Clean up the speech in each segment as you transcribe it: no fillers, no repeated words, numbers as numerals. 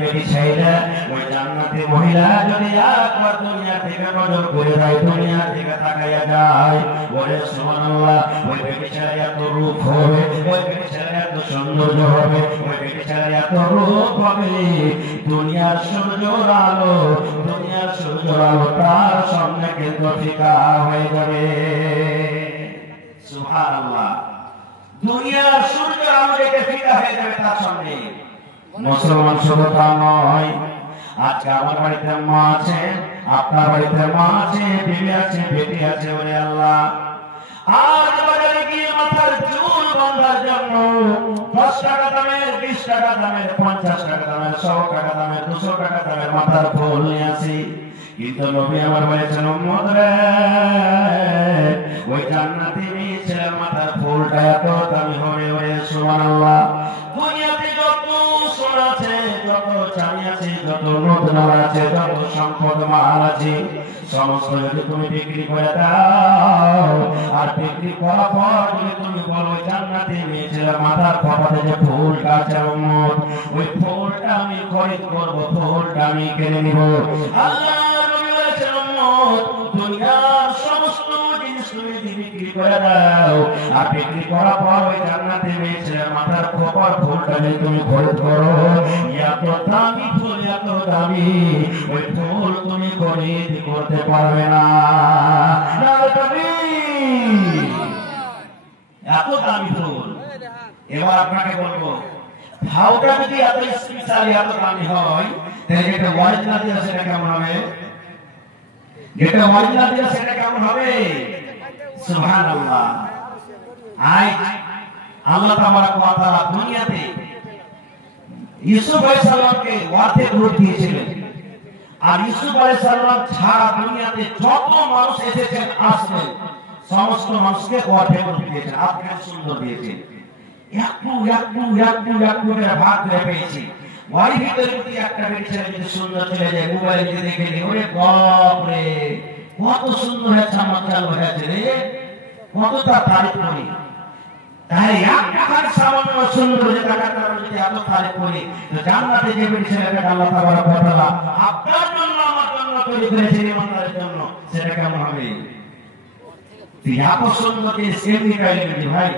বেটি ছেলে ওই জান্নাতি মহিলা যদি একবার দুনিয়া থেকে নজর করে যায়, দুনিয়া থেকে তাকাইয়া যায়, বলে সুবহানাল্লাহ, ওই বেটি ছেলে এত রূপ হবে, ওই বেটি ছেলে এত সৌন্দর্য হবে, ওই বেটি ছেলে এত রূপ হবে, দুনিয়ার সূর্যের আলো, দুনিয়ার সূর্যের আলো তার সামনে কিন্তু ফিকা হয়ে যাবে। সুবহানাল্লাহ, দুনিয়ার সূর্যের আলো দেখে ফিকা হয়ে যাবে তার সামনে। মুসলমান শুধু তা নয়, আজকে আমার বাড়িতে মা আছে, আপনার বাড়িতে মা আছে, বিবি আছে, বেটি আছে, ওরে আল্লাহ, আজ বাজারে গিয়ে মাথার চুল বাঁধার জন্য 10 টাকা দামের, 20 টাকা দামের, 50 টাকা দামের, 100 টাকা দামের, 200 টাকা দামের মাথার ফুল নিয়ে আসি। কিন্তু নবী আমার বলেছেন, উম্মত রে, ওই জান্নাতি মেয়ে ছেলের মাথার ফুলটা এত দামি হবে, ওরে সুবহানাল্লাহ। দুনিয়াতে যত সোনা আছে, যত চাঁদি আছে, যত রত্ন আছে, যত সম্পদ মাল আছে, সমস্ত যদি তুমি বিক্রি করে দাও, আর বিক্রি করার পর যদি তুমি বলো জান্নাতি মেয়ে ছেলের মাথার কপালে যে ফুলটা আছে উম্মত, ওই ফুলটা আমি খরিদ করবো, ফুলটা আমি কিনে নিব। আল্লাহ নবী বলেছেন, উম্মত, দুনিয়ার সমস্ত জিনিস তুমি বিক্রি করে দাও, আর বিক্রি করার পর ওই জান্নাতি মেয়ে ছেলের মাথার কপাল ফুলটা যদি তুমি খরিদ করো, এত দামি ফুল, এত দামি, ওই ফুল তুমি খরিদ করতে পারবে না। এত দামি ফুল। এবার আপনাকে বলবো, ভাওটা যদি এত স্পেশাল, এত দামি হয়, তাহলে যেটা অরিজিনাল দিয়ে সেটা কেমন হবে? যেটা অরিজিনাল দিয়ে সেটা কেমন হবে? সুবহানাল্লাহ। আল্লাহ তাবারক ওয়া তাআলা দুনিয়াতে ইউসুফ আলাইহিস সালামকে ওয়ার্থের রূপ দিয়েছিলেন, আর ইউসুফ আলাইহিস সালাম ছাড়া দুনিয়াতে যত মানুষ এসেছেন আসলেন, সমস্ত মানুষকে ওয়ার্থের রূপ দিয়েছেন, আপনাকে সুন্দর দিয়েছেন, একটু একটু একটু একটু করে ভাগ করে পেয়েছি। ওই ভিতরে যদি একটা বেটি ছেলে যদি সুন্দর চলে যায়, মোবাইল যদি দেখে নি, ওরে বাপ রে, কত সুন্দর হয়েছে, আমার চালু হয়েছে রে, কতটা তারিফ করি। তাই একটা খালি সামান্য সুন্দর যে টাকাটা যদি এত তারিফ করি, তো জান্নাতে যে বেটি ছেলেকে আল্লাহ তাবারক ওয়া তাআলা আপনার জন্য আমার জন্য তৈরি করেছেন ইমানদারের জন্য, সেটা কেমন হবে? এত সুন্দর যে এমনি পাইলেন ভাই,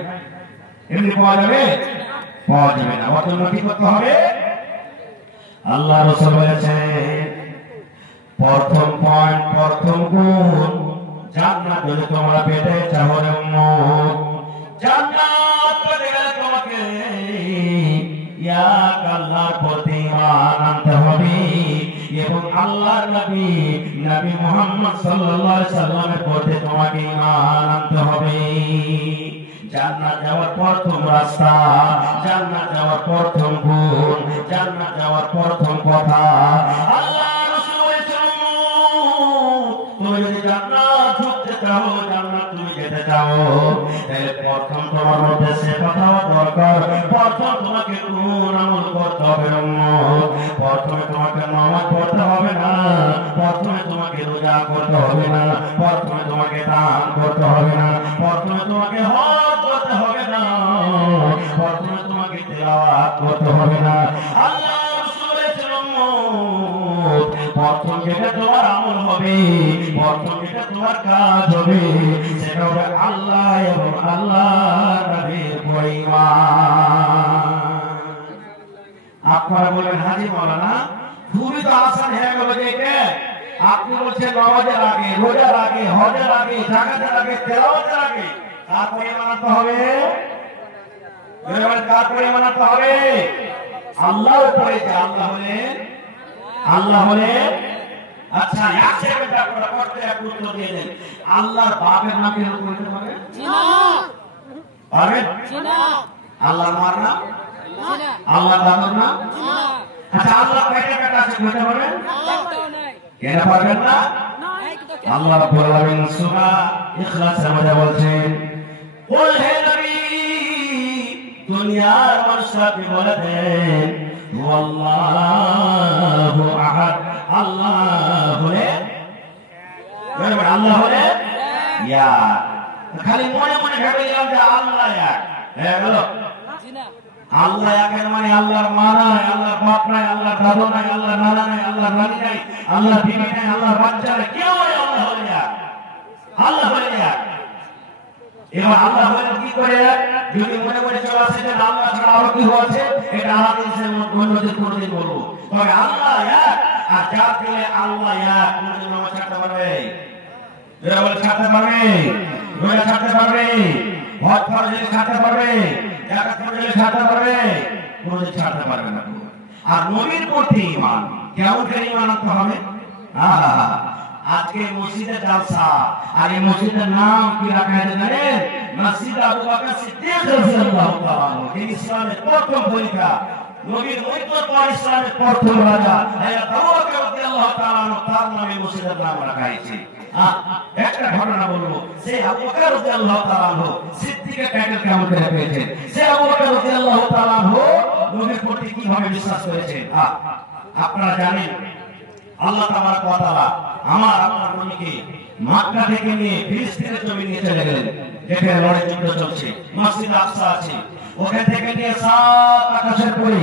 এমনি পাওয়া যাবে? পাওয়া যাবে না। ওর জন্য কি করতে হবে? আল্লাহ রাসূল বলেছেন, প্রথম পয়েন্ট, প্রথম গুণ, জান্নাত যদি তোমরা পেতে চাও রে উম্মত, জান্নাত পেতে গেলে তোমাকে এক আল্লাহর প্রতি ঈমান আনতে হবে, এবং আল্লাহর নবী নবী মুহাম্মদ সাল্লাল্লাহু আলাইহি সাল্লামের প্রতি তোমাকে ঈমান আনতে হবে। জান্নাত যাওয়ার প্রথম রাস্তা, জান্নাত যাওয়ার প্রথম গুণ, জান্নাত যাওয়ার প্রথম কথা, আল্লাহ রাসূল বলেছেন, তুমি যদি জান্নাত ঢুকতে চাও, জান্নাত তুমি যেতে চাও, তাহলে প্রথম তোমার মধ্যে সে কথা দরকার, প্রথম তোমাকে কোন আমল করতে হবে উম্মত, প্রথমে তোমাকে নামাজ পড়তে হবে না, প্রথমে তোমাকে রোজা করতে হবে না, প্রথমে তোমাকে দান করতে হবে না, প্রথমে তোমাকে হজ করতে হবে না, প্রথমে তোমাকে তিলাওয়াত করতে হবে না। আল্লাহ রাসূল বলেছেন, উম্মত, প্রথম যেটা তোমার আমল হবে, প্রথম যেটা তোমার কাজ হবে, সেটা হবে আল্লাহ এবং আল্লাহর নবীর ঈমান। আপনারা বলেন, হাজী মাওলানা খুবই তো আসান হয়ে গেল যে এটা আপনি বলছেন নামাজের আগে, রোজার আগে, হজের আগে, যাকাতের আগে, তেলাওয়াতের আগে তারপরে মানাতে হবে। তারপরে মানাতে হবে আল্লাহর উপরে, যে আল্লাহ হলেন, আল্লাহ হলেন। আচ্ছা, এক সেকেন্ড আপনারা করতে এক উত্তর দিয়ে দেন, আল্লাহর বাপের নাম কি রকম হতে পারে? পারবেন? আল্লাহর মার নাম, আল্লাহর দাদার নাম। আচ্ছা, আল্লাহ কয়টা বেটা আছে বলতে পারবেন? কেন পারবেন না? আল্লাহ রাব্বুল আলামিন সূরা ইখলাসের মধ্যে বলছেন, কুল হে নবী, দুনিয়ার মানুষকে বলে দেন, আল্লাহু আহাদ, আল্লাহ হলেন, আল্লাহ হলেন ইয়া। খালি মনে মনে ভেবে নিলাম যে আল্লাহ এক হয়ে গেল, আল্লাহ একের মানে আল্লাহর মা নাই, আল্লাহর বাপ নাই, আল্লাহর দাদু নাই, আল্লাহর নানা নাই, আল্লাহর নানি নাই, আল্লাহর বিবি নাই, আল্লাহর বাচ্চা নাই, কেউ নাই, আল্লাহ হয়ে যাক, আল্লাহ হয়ে যাক। এবার আল্লাহ হয়ে কি করে? যদি মনে মনে চলে আসে যে আল্লাহ ছাড়া আরো কি আছে, এটা হাদিসের মধ্যে কোনদিন বলবো, তবে আল্লাহ এক, আর যা দিলে আল্লাহ এক, কোনদিন নামাজ ছাড়তে পারবে? যারা বলে ছাড়তে পারবে, রোজা ছাড়তে পারবে, হজ ফরজ ছাড়তে পারবে, যাকাত ফরজ ছাড়তে পারবে? কোনদিন ছাড়তে পারবে না। আর নবীর প্রতি ঈমান কেমন করে ঈমান আনতে হবে? আজকে মসজিদে জালসা, আর এই মসজিদের নাম কি রাখা হয়েছে জানেন? মসজিদ আবু বকর সিদ্দিক রাদিয়াল্লাহু তাআলা আনহু, যিনি ইসলামের প্রথম খলিফা, নবীর মৃত্যুর পর ইসলামের প্রথম রাজা হযরত আবু বকর রাদিয়াল্লাহু তাআলা আনহু, তার নামে মসজিদের নাম রাখা হয়েছে। একটা ঘটনা বলবো, সেই আবু বকর রাদিয়াল্লাহু তাআলা আনহু সিদ্দিকের টাইটেল কেমন করে পেয়েছেন? সেই আবু বকর রাদিয়াল্লাহু তাআলা আনহু নবীর প্রতি কিভাবে বিশ্বাস করেছেন আপনারা জানেন। আল্লাহ তাবারক ওয়া তাআলা আমার আপনার নবীকে মক্কা থেকে নিয়ে ফিলিস্তিনের জমি নিয়ে চলে গেলেন, যেখানে লড়াই যুদ্ধ চলছে, মসজিদ আকসা আছে, ওখান থেকে নিয়ে সাত আকাশের পরে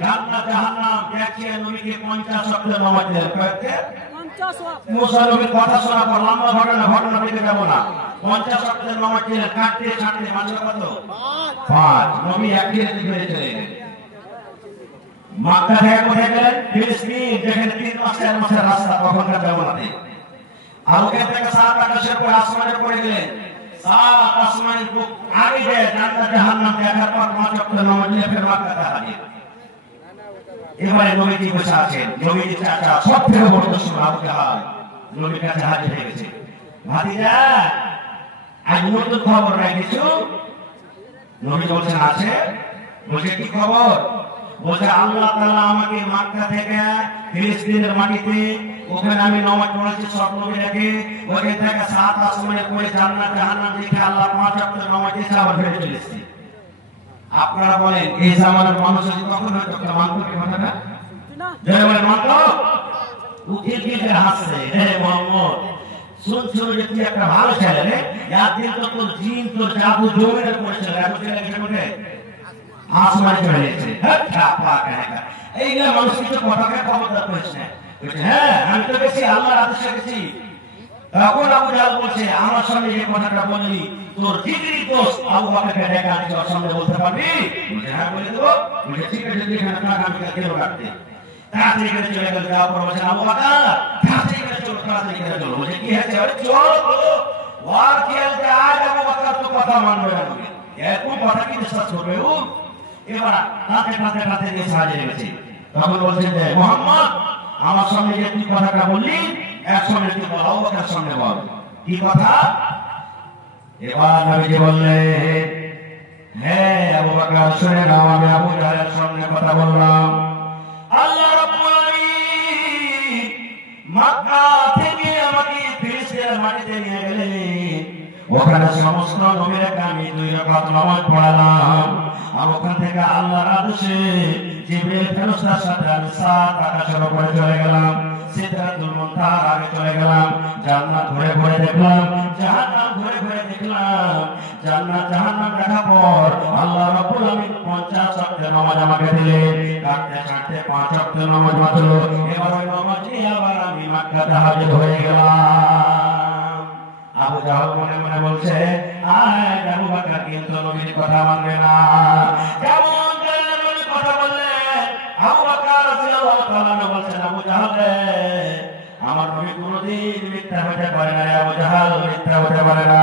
জান্নাত জাহান্নাম দেখিয়ে নবীকে 50 ওয়াক্ত নামাজ দিলেন। কয়েকটা 50 ওয়াক্ত। মুসা নবীর কথা শোনা পর লম্বা ঘটনা দিকে যাব না, 50 ওয়াক্তের নামাজ দিলেন, কাটতে ছাড়তে মাঝে কত? 5। নবী একদিনে ফিরে চলে গেলেন। মক্কা থেকে কোথায় গেলেন? ফিলিস্তিন, যেখানে 3 মাসের রাস্তা তখনকার জামানাতে। আর ওখান থেকে সাত আকাশের পর আসমানে পড়ে গেলেন। সাত আসমানের আগে যে জান্নাত জাহান্নাম দেখার পর 5 ওয়াক্ত নামাজ দিয়ে ফের মক্কাতে হাজির। এবারে নবীজি বসে আছেন, নবীজি চাচা সবথেকে বড় দুশমন আবু জাহাল নবীর কাছে হাজির হয়ে গেছে। ভাতিজা, আজ নতুন খবর নাই কিছু? নবী বলছেন আছে। বলছে কি খবর? বলছে আল্লাহ তাআলা আমাকে মক্কা থেকে ফিলিস্তিনের মাটিতে, ওখানে আমি নামাজ পড়েছি সব নবীরাকে, ওখান থেকে সাত আসমানে পড়ে জান্নাত জাহান্নাম দেখে আল্লাহ 5 ওয়াক্ত নামাজ দিয়েছে, আবার ফিরে চলে এসেছি। আপনারা বলেন এই জামানার মানুষ যদি তখন হয়তো মানতো কি কথাটা? যারা বলে মানতো, উকিল কি হাসছে, হে মোহাম্মদ শুনছো যে তুই একটা ভালো ছেলে রে, একদিন তো তোর জিন তোর জাদু জমিনে পড়েছিল, এখন ছেলে এসে বলে আসমানে চলে গেছে। এইগুলো মানুষ কিছু কথাকে খবরদার করেছে না। হ্যাঁ আমি তো গেছি, আল্লাহর আদেশে গেছি। তখন আবু জাহল বলছে আমার সামনে যে কথাটা বললি তোর জিগরি দোস্ত আবু বকরকে ডেকে আনছি, ওর সামনে বলতে পারবি? হ্যাঁ বলে দেবো। বলে ঠিক আছে, এখানে আপনার আমি কেন রাখতে তাড়াতাড়ি করে চলে গেল। যাওয়ার পর বলছেন আবু বকর তাড়াতাড়ি করে চলো, তাড়াতাড়ি করে চলো। বলছে কি হয়েছে? আরে চলো তো, ওর কি আছে? আজ আবু বকর তো কথা মানবে না, এরকম কথা কি বিশ্বাস করবে ও? এবার তাতে নিয়ে সাজিয়ে গেছে। তখন বলছেন যে মুহাম্মদ আমার সামনে যে তুই কথাটা বললি, একসঙ্গে তুই বল, আবু বকরের সামনে বল কি কথা। এবার নবীজি বললেন, হ্যাঁ আবু বকর শুনে নাও, আমি আবু জাহলের সামনে কথা বললাম। আল্লাহ রাব্বুল আলামিন মক্কা থেকে আমাকে ফিলিস্তিনের মাটিতে নিয়ে গেলেন, ওখানে সমস্ত নবীরাকে আমি 2 রাকাত নামাজ পড়ালাম। আর ওখান থেকে আল্লাহর আদেশে জিবরিল ফেরেশতার সাথে আমি 7 আকাশের উপরে চলে গেলাম, সিদরাতুল মুনতাহার আগে চলে গেলাম, জান্নাত ঘুরে ঘুরে দেখলাম, জাহান্নাম ঘুরে ঘুরে দেখলাম। জান্নাত জাহান্নাম দেখার পর আল্লাহ রাব্বুল আলামিন 50 ওয়াক্ত নামাজ আমাকে দিলেন, কাটতে কাটতে 5 ওয়াক্ত নামাজ বাঁচলো। এবার ওই নামাজ নিয়ে আবার আমি মক্কাতে হাজির হয়ে গেলাম। আবু জাহল মনে মনে বলছে আয় আবু বকর কিন্তু নবীর কথা মানবে না। কেমন করে নবীর কথা বললেন? আবু বকর রাদিয়াল্লাহু তাআলা বলছেন আবু জাহল রে, আমার নবী কোনদিন মিথ্যা হতে পারে না, আবু জাহল মিথ্যা হতে পারে না।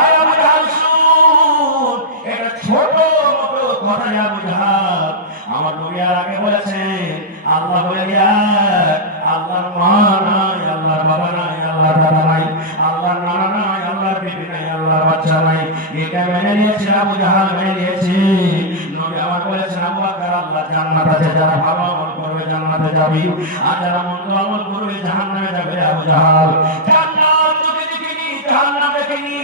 আয় আবু জাহল শুন, এটা ছোট মতো কথা আবু জাহল। আমার নবী আর আগে বলেছেন আল্লাহ বলে গিয়া আল্লাহর মা নাই, আল্লাহর বাবা নাই, আল্লাহর দাদা নাই, আল্লাহর নানা নাই, আল্লাহর বিবি নাই, আল্লাহর বাচ্চা নাই। এটা মেনে নিয়েছে আবু জাহল, মেনে নিয়েছে। নবী আমার বলেছেন আবু বকর আল্লাহ জান্নাতে আছে, যারা ভালো আমল করবে জান্নাতে যাবে, আর যারা মন্দ আমল করবে জাহান্নামে যাবে। আবু জাহল জান্নাত চোখে দেখিনি, জাহান্নাম দেখিনি।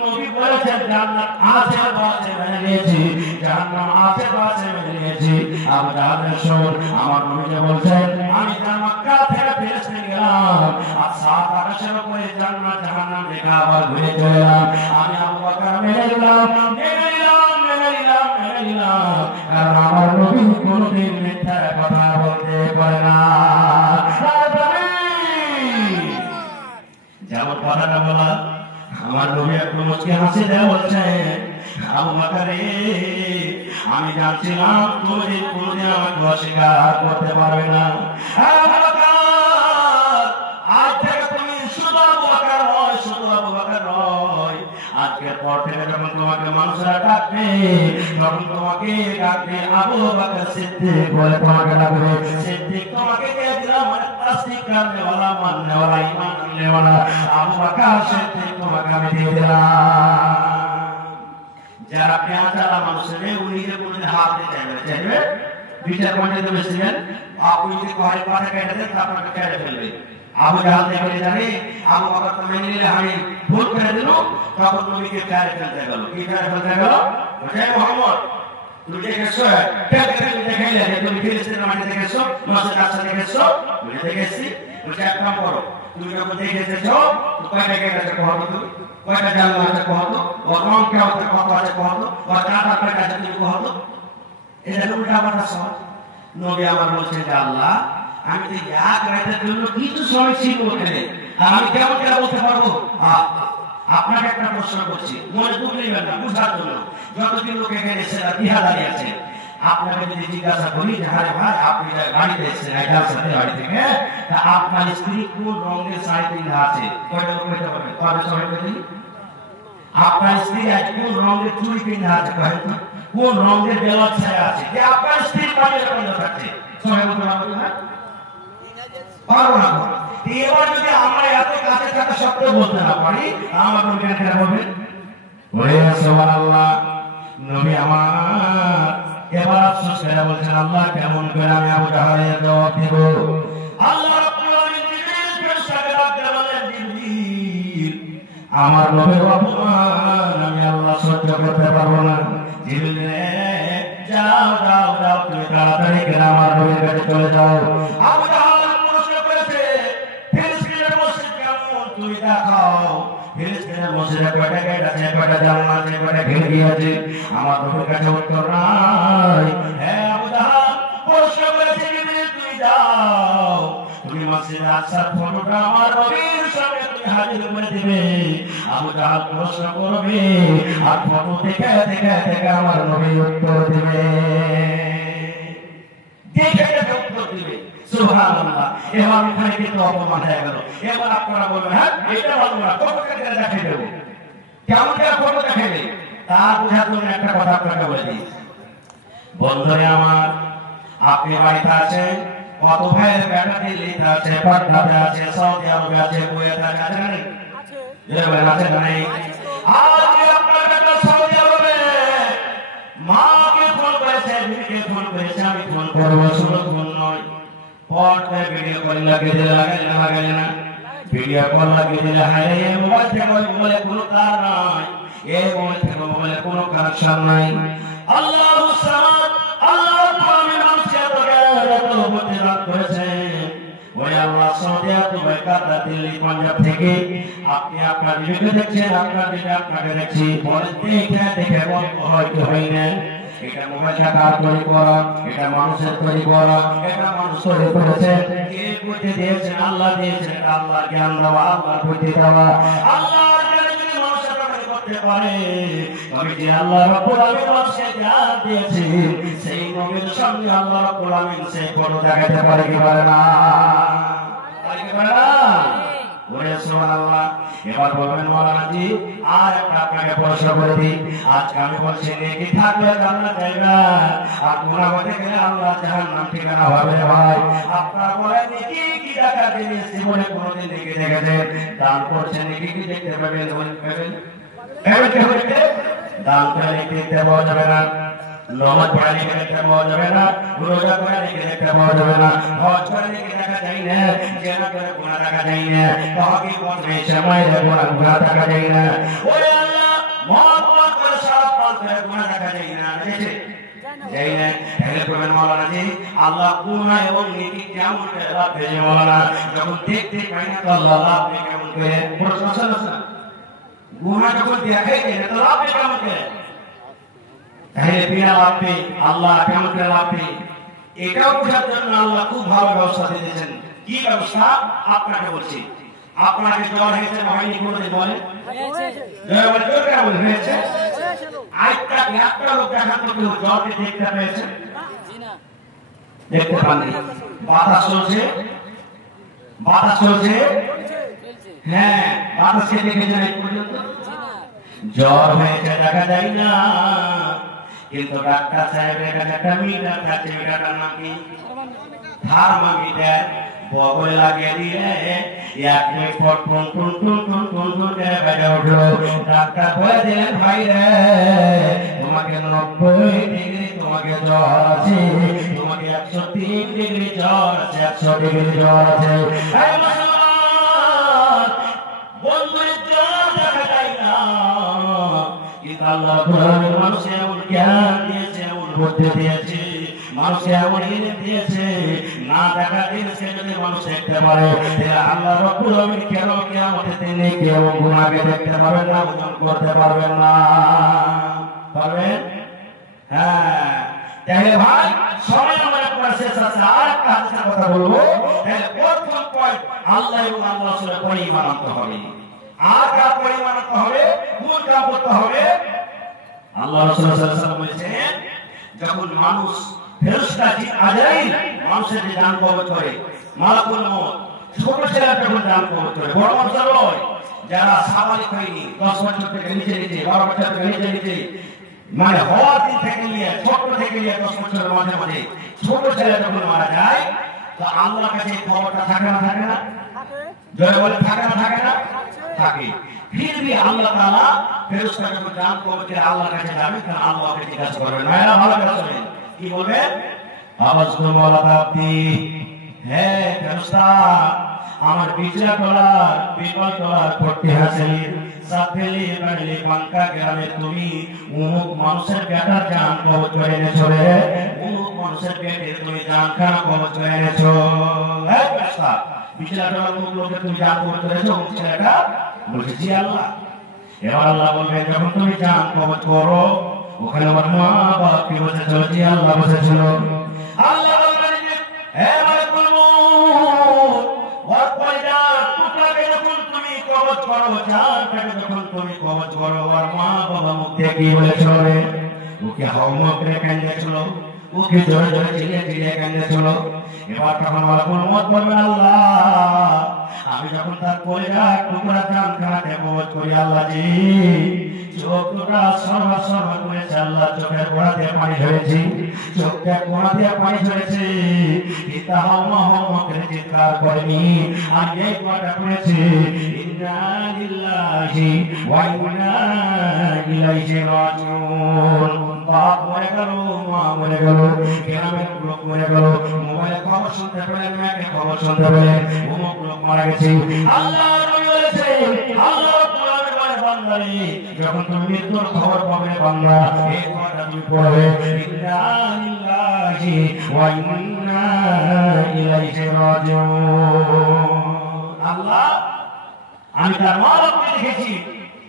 নবী বলেছেন জান্নাত আছে আছে মেনে নিয়েছি, জাহান্নাম আছে আছে মেনে নিয়েছি। আবু জাহলের শোন, আমার নবী যে বলছেন আমি মক্কা থেকে ফিলিস্তিন গেলাম, আর 7 আকাশের উপরে জান্নাত জাহান্নাম দেখা আবার ঘুরে চলে এলাম। আমি আবু বকর মেনে নিলাম, মেনে নিলাম, মেনে নিলাম, মেনে নিলাম। কারণ আমার নবী কোনদিন মিথ্যা কথা বলতে পারে না। যেমন কথাটা বলা, আমার নবী একটু মুচকি হাসি দেয়া বলছে, আবু বকর আমি জানছিলাম তুমি কোনদিন আমাকে অস্বীকার করতে পারবে না। আজ থেকে তুমি শুধু আবু বকর নয়, শুধু আবু বকর নয়, আজকের পর থেকে যখন তোমাকে মানুষরা ডাকবে, তখন তোমাকে ডাকবে আবু বকর সিদ্দিক বলে তোমাকে ডাকবে। সিদ্দিক তোমাকে কে দিলাম, মানে তাসদিক করনে वाला, মাননে वाला, ঈমান আননে वाला আবু বকর সিদ্দিক তোমাকে আমি দিয়ে দিলাম। যারা পেঁচালা মানুষের উনিকে কোনদিন হাত দিয়ে চাইবে বিচার পঞ্চায়েতে বসেছিলেন, আপনি যদি ঘরের কথা কেটে দেন আপনাকে কেটে ফেলবে। আবু জাহাল দেখে জানে আবু বকর তো মেনে নিলে আমি ভুল করে দিল, তখন নবীকে কেটে ফেলতে গেল। কি কেটে ফেলতে গেল? বলে মোহাম্মদ তুমি দেখেছো দেখাইলে তুমি ফিলিস্তিনের মাটি দেখেছো, মসজিদ আকসা দেখেছো? বলে দেখেছি। বলছে এক কাম করো, তুমি যখন দেখে এসেছো কয়টা গেট আছে কহতো, তুমি কয়টা জানলা আছে কহতো, ওর রং কেমন কত আছে কহতো, ওর কাঁটা কয়টা আছে তুমি কহতো। এটা উল্টা কথা সব। নবী আমার বলছে যে আল্লাহ আমি তো এক রাতের জন্য কিছু সময় ছিল ওখানে, আর আমি কেমন করে বলতে পারবো? আপনাকে একটা প্রশ্ন করছি, মনে দুঃখ নেবেন না, বুঝার জন্য। যতদিন লোক এখানে এসে বিহা দাঁড়িয়ে আছে, আপনাকে যদি জিজ্ঞাসা করি যে আরে ভাই আপনি গাড়িতে এসেছেন এটার সাথে বাড়ি থেকে, তা আপনার স্ত্রী কোন রঙের শাড়ি পিন্ধা আছে? কয়টা লোক কইতে পারবে? কবে সবাই কইতে? আপনার স্ত্রী আজ কোন রঙের চুড়ি পিন্ধা আছে? কয়েক কোন রঙের বেলার ছায়া আছে? যে আপনার স্ত্রীর পাশে বন্ধ থাকছে সবাই বলতে পারবে না? পারবো না। এবার যদি আমরা এত কাছে থাকা সত্ত্বেও বলতে না পারি, আমার নবী কেন বলবেন? ওরে সুবহানাল্লাহ, নবী আমার এবার আফসোস করে বলছেন আল্লাহ কেমন করে আমি আবু জাহালের জবাব দেব? আল্লাহ রাব্বুল আলামিন জিবরিল ফেরেশতাকে ডাকতে বলেন, জিবরিল আমার নবীর অপমান আমি আল্লাহ সহ্য করতে পারবো না। জিবরিল যাও যাও যাও, তুমি তাড়াতাড়ি করে আমার নবীর কাছে চলে যাও। আবু জাহাল প্রশ্ন করেছে ফিলিস্তিনের মসজিদ কেমন তুমি দেখাও। ফিলিস্তিনের মসজিদে কয়টা গেট আছে, কয়টা জানলা আছে, কয়টা খিড়কি আছে? আমার নবীর কাছে উত্তর নাই। হ্যাঁ আবু জাহাল প্রশ্ন করেছে, জিবরিল তুমি যাও, তুমি মসজিদে আকসার ফটোটা আমার নবীর সামনে তুমি হাজির করে দিবে। আবু জাহাল প্রশ্ন করবে আর ফটো দেখে দেখে দেখে আমার নবী উত্তর দিবে, দেখে দেখে উত্তর দিবে। সুবহানাল্লাহ। এবার ওখানে কিন্তু অপমান হয়ে গেল। এবার আপনারা বলবেন হ্যাঁ এটা ভালো না, ফটো কেটে দেখাই দেবো। কেমন করে ফটো দেখাবে? তার বোঝার জন্য একটা কথা আপনাকে বলে দিই, বন্ধুরে আমার, আপনি বাড়িতে আছেন, কত ভাইয়ের বেটা দিল্লিতে আছে, পাটনাতে আছে, সৌদি আরবে আছে, কুয়েতে আছে, আছে না নেই? আছে না নেই? আজকে আপনার বেটা সৌদি আরবে মাকে ফোন করেছে, বিবিকে ফোন করেছে, আমি ফোন করবো, শুধু ফোন নয়, পরে ভিডিও কল লাগিয়ে দিলে লাগালে না, ভিডিও কল লাগিয়ে দিলে হায় এই মোবাইল থেকে মোবাইলে কোনো তার নাই, এই মোবাইল থেকে মোবাইলে কোনো কানেকশন নাই। আল্লাহু সামাদ, আল্লাহু আমিন মানুষকে এত প্রতিরাত করেছে। ওই আল্লাহ সৌদি আরবে, কাতার, দিল্লি, পাঞ্জাব থেকে আপনি আপনার ভিডিও দেখছেন, আপনার ভিডিও আপনাকে দেখছি, বলে দেখে দেখে বলতে হয় কি হয় না। এটা মোবাইলটা কার তৈরি করা? এটা মানুষের তৈরি করা, এটা মানুষ তৈরি করেছে। কে বুদ্ধি দিয়েছেন? আল্লাহ দিয়েছেন। এটা আল্লাহর জ্ঞান দেওয়া, আল্লাহর বুদ্ধি দেওয়া। আল্লাহর জ্ঞান যদি মানুষের কাছে করতে পারে, তবে যে আল্লাহ রাব্বুল আলামিন মানুষকে জ্ঞান দিয়েছেন, সেই নবীর সঙ্গে আল্লাহ রাব্বুল আলামিন সেই ফটো দেখাতে পারে কি পারে না? পারে কি পারে না? ওরে সুবহানাল্লাহ। এবার বলবেন মাওলানাজি আর একটা আপনাকে প্রশ্ন করে দিই, আজকে আমি বলছি নেকি থাকলে জান্নাত যাইবা, আর গুনাহ করতে গেলে আল্লাহ জাহান্নাম ঠিকানা হবে। ভাই আপনারা বলেন নেকি কি দেখা জিনিস জীবনে কোনোদিন নেকি দেখেছেন? দান করছেন নেকি কি দেখতে পাবেন? দান করে নেকি দেখতে পাওয়া যাবে না, নামাজ পড়া নেকি দেখতে পাওয়া যাবে না, রোজা করা নেকি দেখতে পাওয়া যাবে না, হজ করা নেকি দেখা যায় না, জিনা করে গুনাহ দেখা যায় না, তাওহীদ পড়লে সময় গুনাহ দেখা যায় না। ওরে আল্লাহ মহব্বত করে সারা পাল্টে গুনাহ দেখা যায় না, দেখেছে যাই না। তাহলে বলেন মাওলানাজি আল্লাহ গুনাহ এবং নেকি কেমন করে রাখবে? মাওলানা যখন দেখতে পাই না তো আল্লাহ রাখবে কেমন করে? প্রশ্ন আছে না? গুনাহ যখন দেখাই দেয় না তো রাখবে কেমন করে? তাহলে বিনা লাভে আল্লাহ কেমন করে লাভে এটাও বোঝার জন্য আল্লাহ খুব ভালো ব্যবস্থা দিয়েছেন। কি ব্যবস্থা আপনাকে বলছি। আপনাকে জ্বর হয়েছে হয়নি কোনোদিন বলে হয়েছে? একটা লোক দেখান তো কেউ জ্বরকে দেখতে পেয়েছে? দেখতে পাননি। বাতাস চলছে, বাতাস চলছে, হ্যাঁ বাতাসকে দেখেছেন এই পর্যন্ত? জ্বর হয়েছে দেখা যায় না, কিন্তু ডাক্তার সাহেবের কাছে একটা মিটার থাকছে, মিটারটার নাম কি? থার্মোমিটার। বগলে লাগিয়ে দিলে 1 মিনিট পর টুন টুন টুন টুন টুন টুন করে বেজে উঠলো। ডাক্তার বলে দিলেন ভাই রে তোমাকে 90 ডিগ্রি তোমাকে জ্বর আছে, তোমাকে 103 ডিগ্রি জ্বর আছে, 100 ডিগ্রি জ্বর আছে। বন্ধুর জ্বর দেখা যায় না, কিন্তু আল্লাহ মানুষকে এমন জ্ঞান দিয়েছে, এমন বুদ্ধি দিয়েছে, মানুষকে এমন ইলম দিয়েছে, না দেখা জিনিসকে যদি মানুষ দেখতে পারে আল্লাহ রাব্বুল আলামিন কেন কিয়ামতের দিনে কেউ গুনাহকে দেখতে পারবেন না, ওজন করতে পারবেন না। পারবেন? হ্যাঁ। তাহলে ভাই সময় আমার আপনার শেষ আছে, আর একটা কথা বলবো। তাহলে প্রথম পয়েন্ট আল্লাহ এবং আল্লাহ রাসূলের পরে ঈমান আনতে হবে। আর কার পরে ঈমান আনতে হবে? কোন কাজ করতে হবে? আল্লাহ রাসূল সাল্লাল্লাহু আলাইহি ওয়াসাল্লাম বলেছেন যখন মানুষ ফেরেশতা জিন আজরাইল মানুষের যে জান কবজ করে, মালাকুল মউত ছোট ছেলেরা যখন জান কবজ করে, বড় মানুষ নয়, যারা সাবালিক হয়নি 10 বছর থেকে নিচে নিচে 12 বছর থেকে নিচে নিচে, মানে হওয়ার দিন থেকে নিয়ে ছোট থেকে নিয়ে 10 বছরের মাঝে মাঝে ছোট ছেলে যখন মারা যায়, তো আল্লাহর কাছে খবরটা থাকে না? থাকে না? জয় বলে থাকে না? থাকে না? থাকে। फिर भी আল্লাহ তাআলা ফেরেশতা যখন জান কবজ করে আল্লাহর কাছে যাবে, তখন আল্লাহকে জিজ্ঞাসা করবেন, ভাইরা ভালো করে শুনেন কি বলবেন? আওয়াজ করে বলা আপনি, হে ফেরেশতা আমার বিছরা তোলার বিপদ তোলার করতে হাসিল সাফেলি বাড়ি বাঙ্কা গ্রামে তুমি অমুক মানুষের বেটার জান কবজ করে এনেছো রে, অমুক মানুষের পেটে তুমি জান খানা কবজ করে এনেছো। হে ফেরেশতা বিছরা তোলার অমুক লোকের তুমি জান কবজ করেছো, অমুক ছেলেটা বলছে জি আল্লাহ। এবার আল্লাহ বলবেন যখন তুমি জান কবজ করো ওখানে আমার মা বাবা কি বসেছিল? জি আল্লাহ বসেছিল। আল্লাহ বলবেন হে মালিকুল মউত ওর পরিবার টুকরাকে যখন তুমি কবজ করো, জানটাকে যখন তুমি কবজ করো, ওর মা বাবা মুখ দিয়ে কি বলেছিল? ওকে হাওমা করে কাঁদেছিল, ওকে জোরে জোরে চিল্লিয়ে চিল্লিয়ে কাঁদেছিল। এবার তখন মালিকুল মউত বলবেন আল্লাহ আমি যখন তার পরিবার টুকরা জান খানাকে কবজ করি আল্লাহ জি, চোখটা সরবা সরবা করেছে আল্লাহ, চোখের গোড়া দিয়ে পানি ঝরেছে, চোখের গোড়া দিয়ে পানি ঝরেছে, পিতা হাওমা হাওমা করে চিৎকার করেনি, আর এই কথা করেছে ইন্না লিল্লাহি ওয়া ইন্না ইলাইহি রাজিউন। বাপ মরে গেল, মা মরে গেল, গ্রামের লোক মরে গেল, মোবাইলে খবর শুনতে পেলেন, মেয়েকে খবর শুনতে পেলেন অমুক লোক মারা গেছে। আল্লাহ বলেছে আল্লাহ যখন তুমি মৃত্যুর খবর পাবে বান্দা এই কথাটা তুমি পড়বে ইন্না লিল্লাহি ওয়া ইন্না ইলাইহি রাজিউন। আল্লাহ আমি তার মা বাবাকে দেখেছি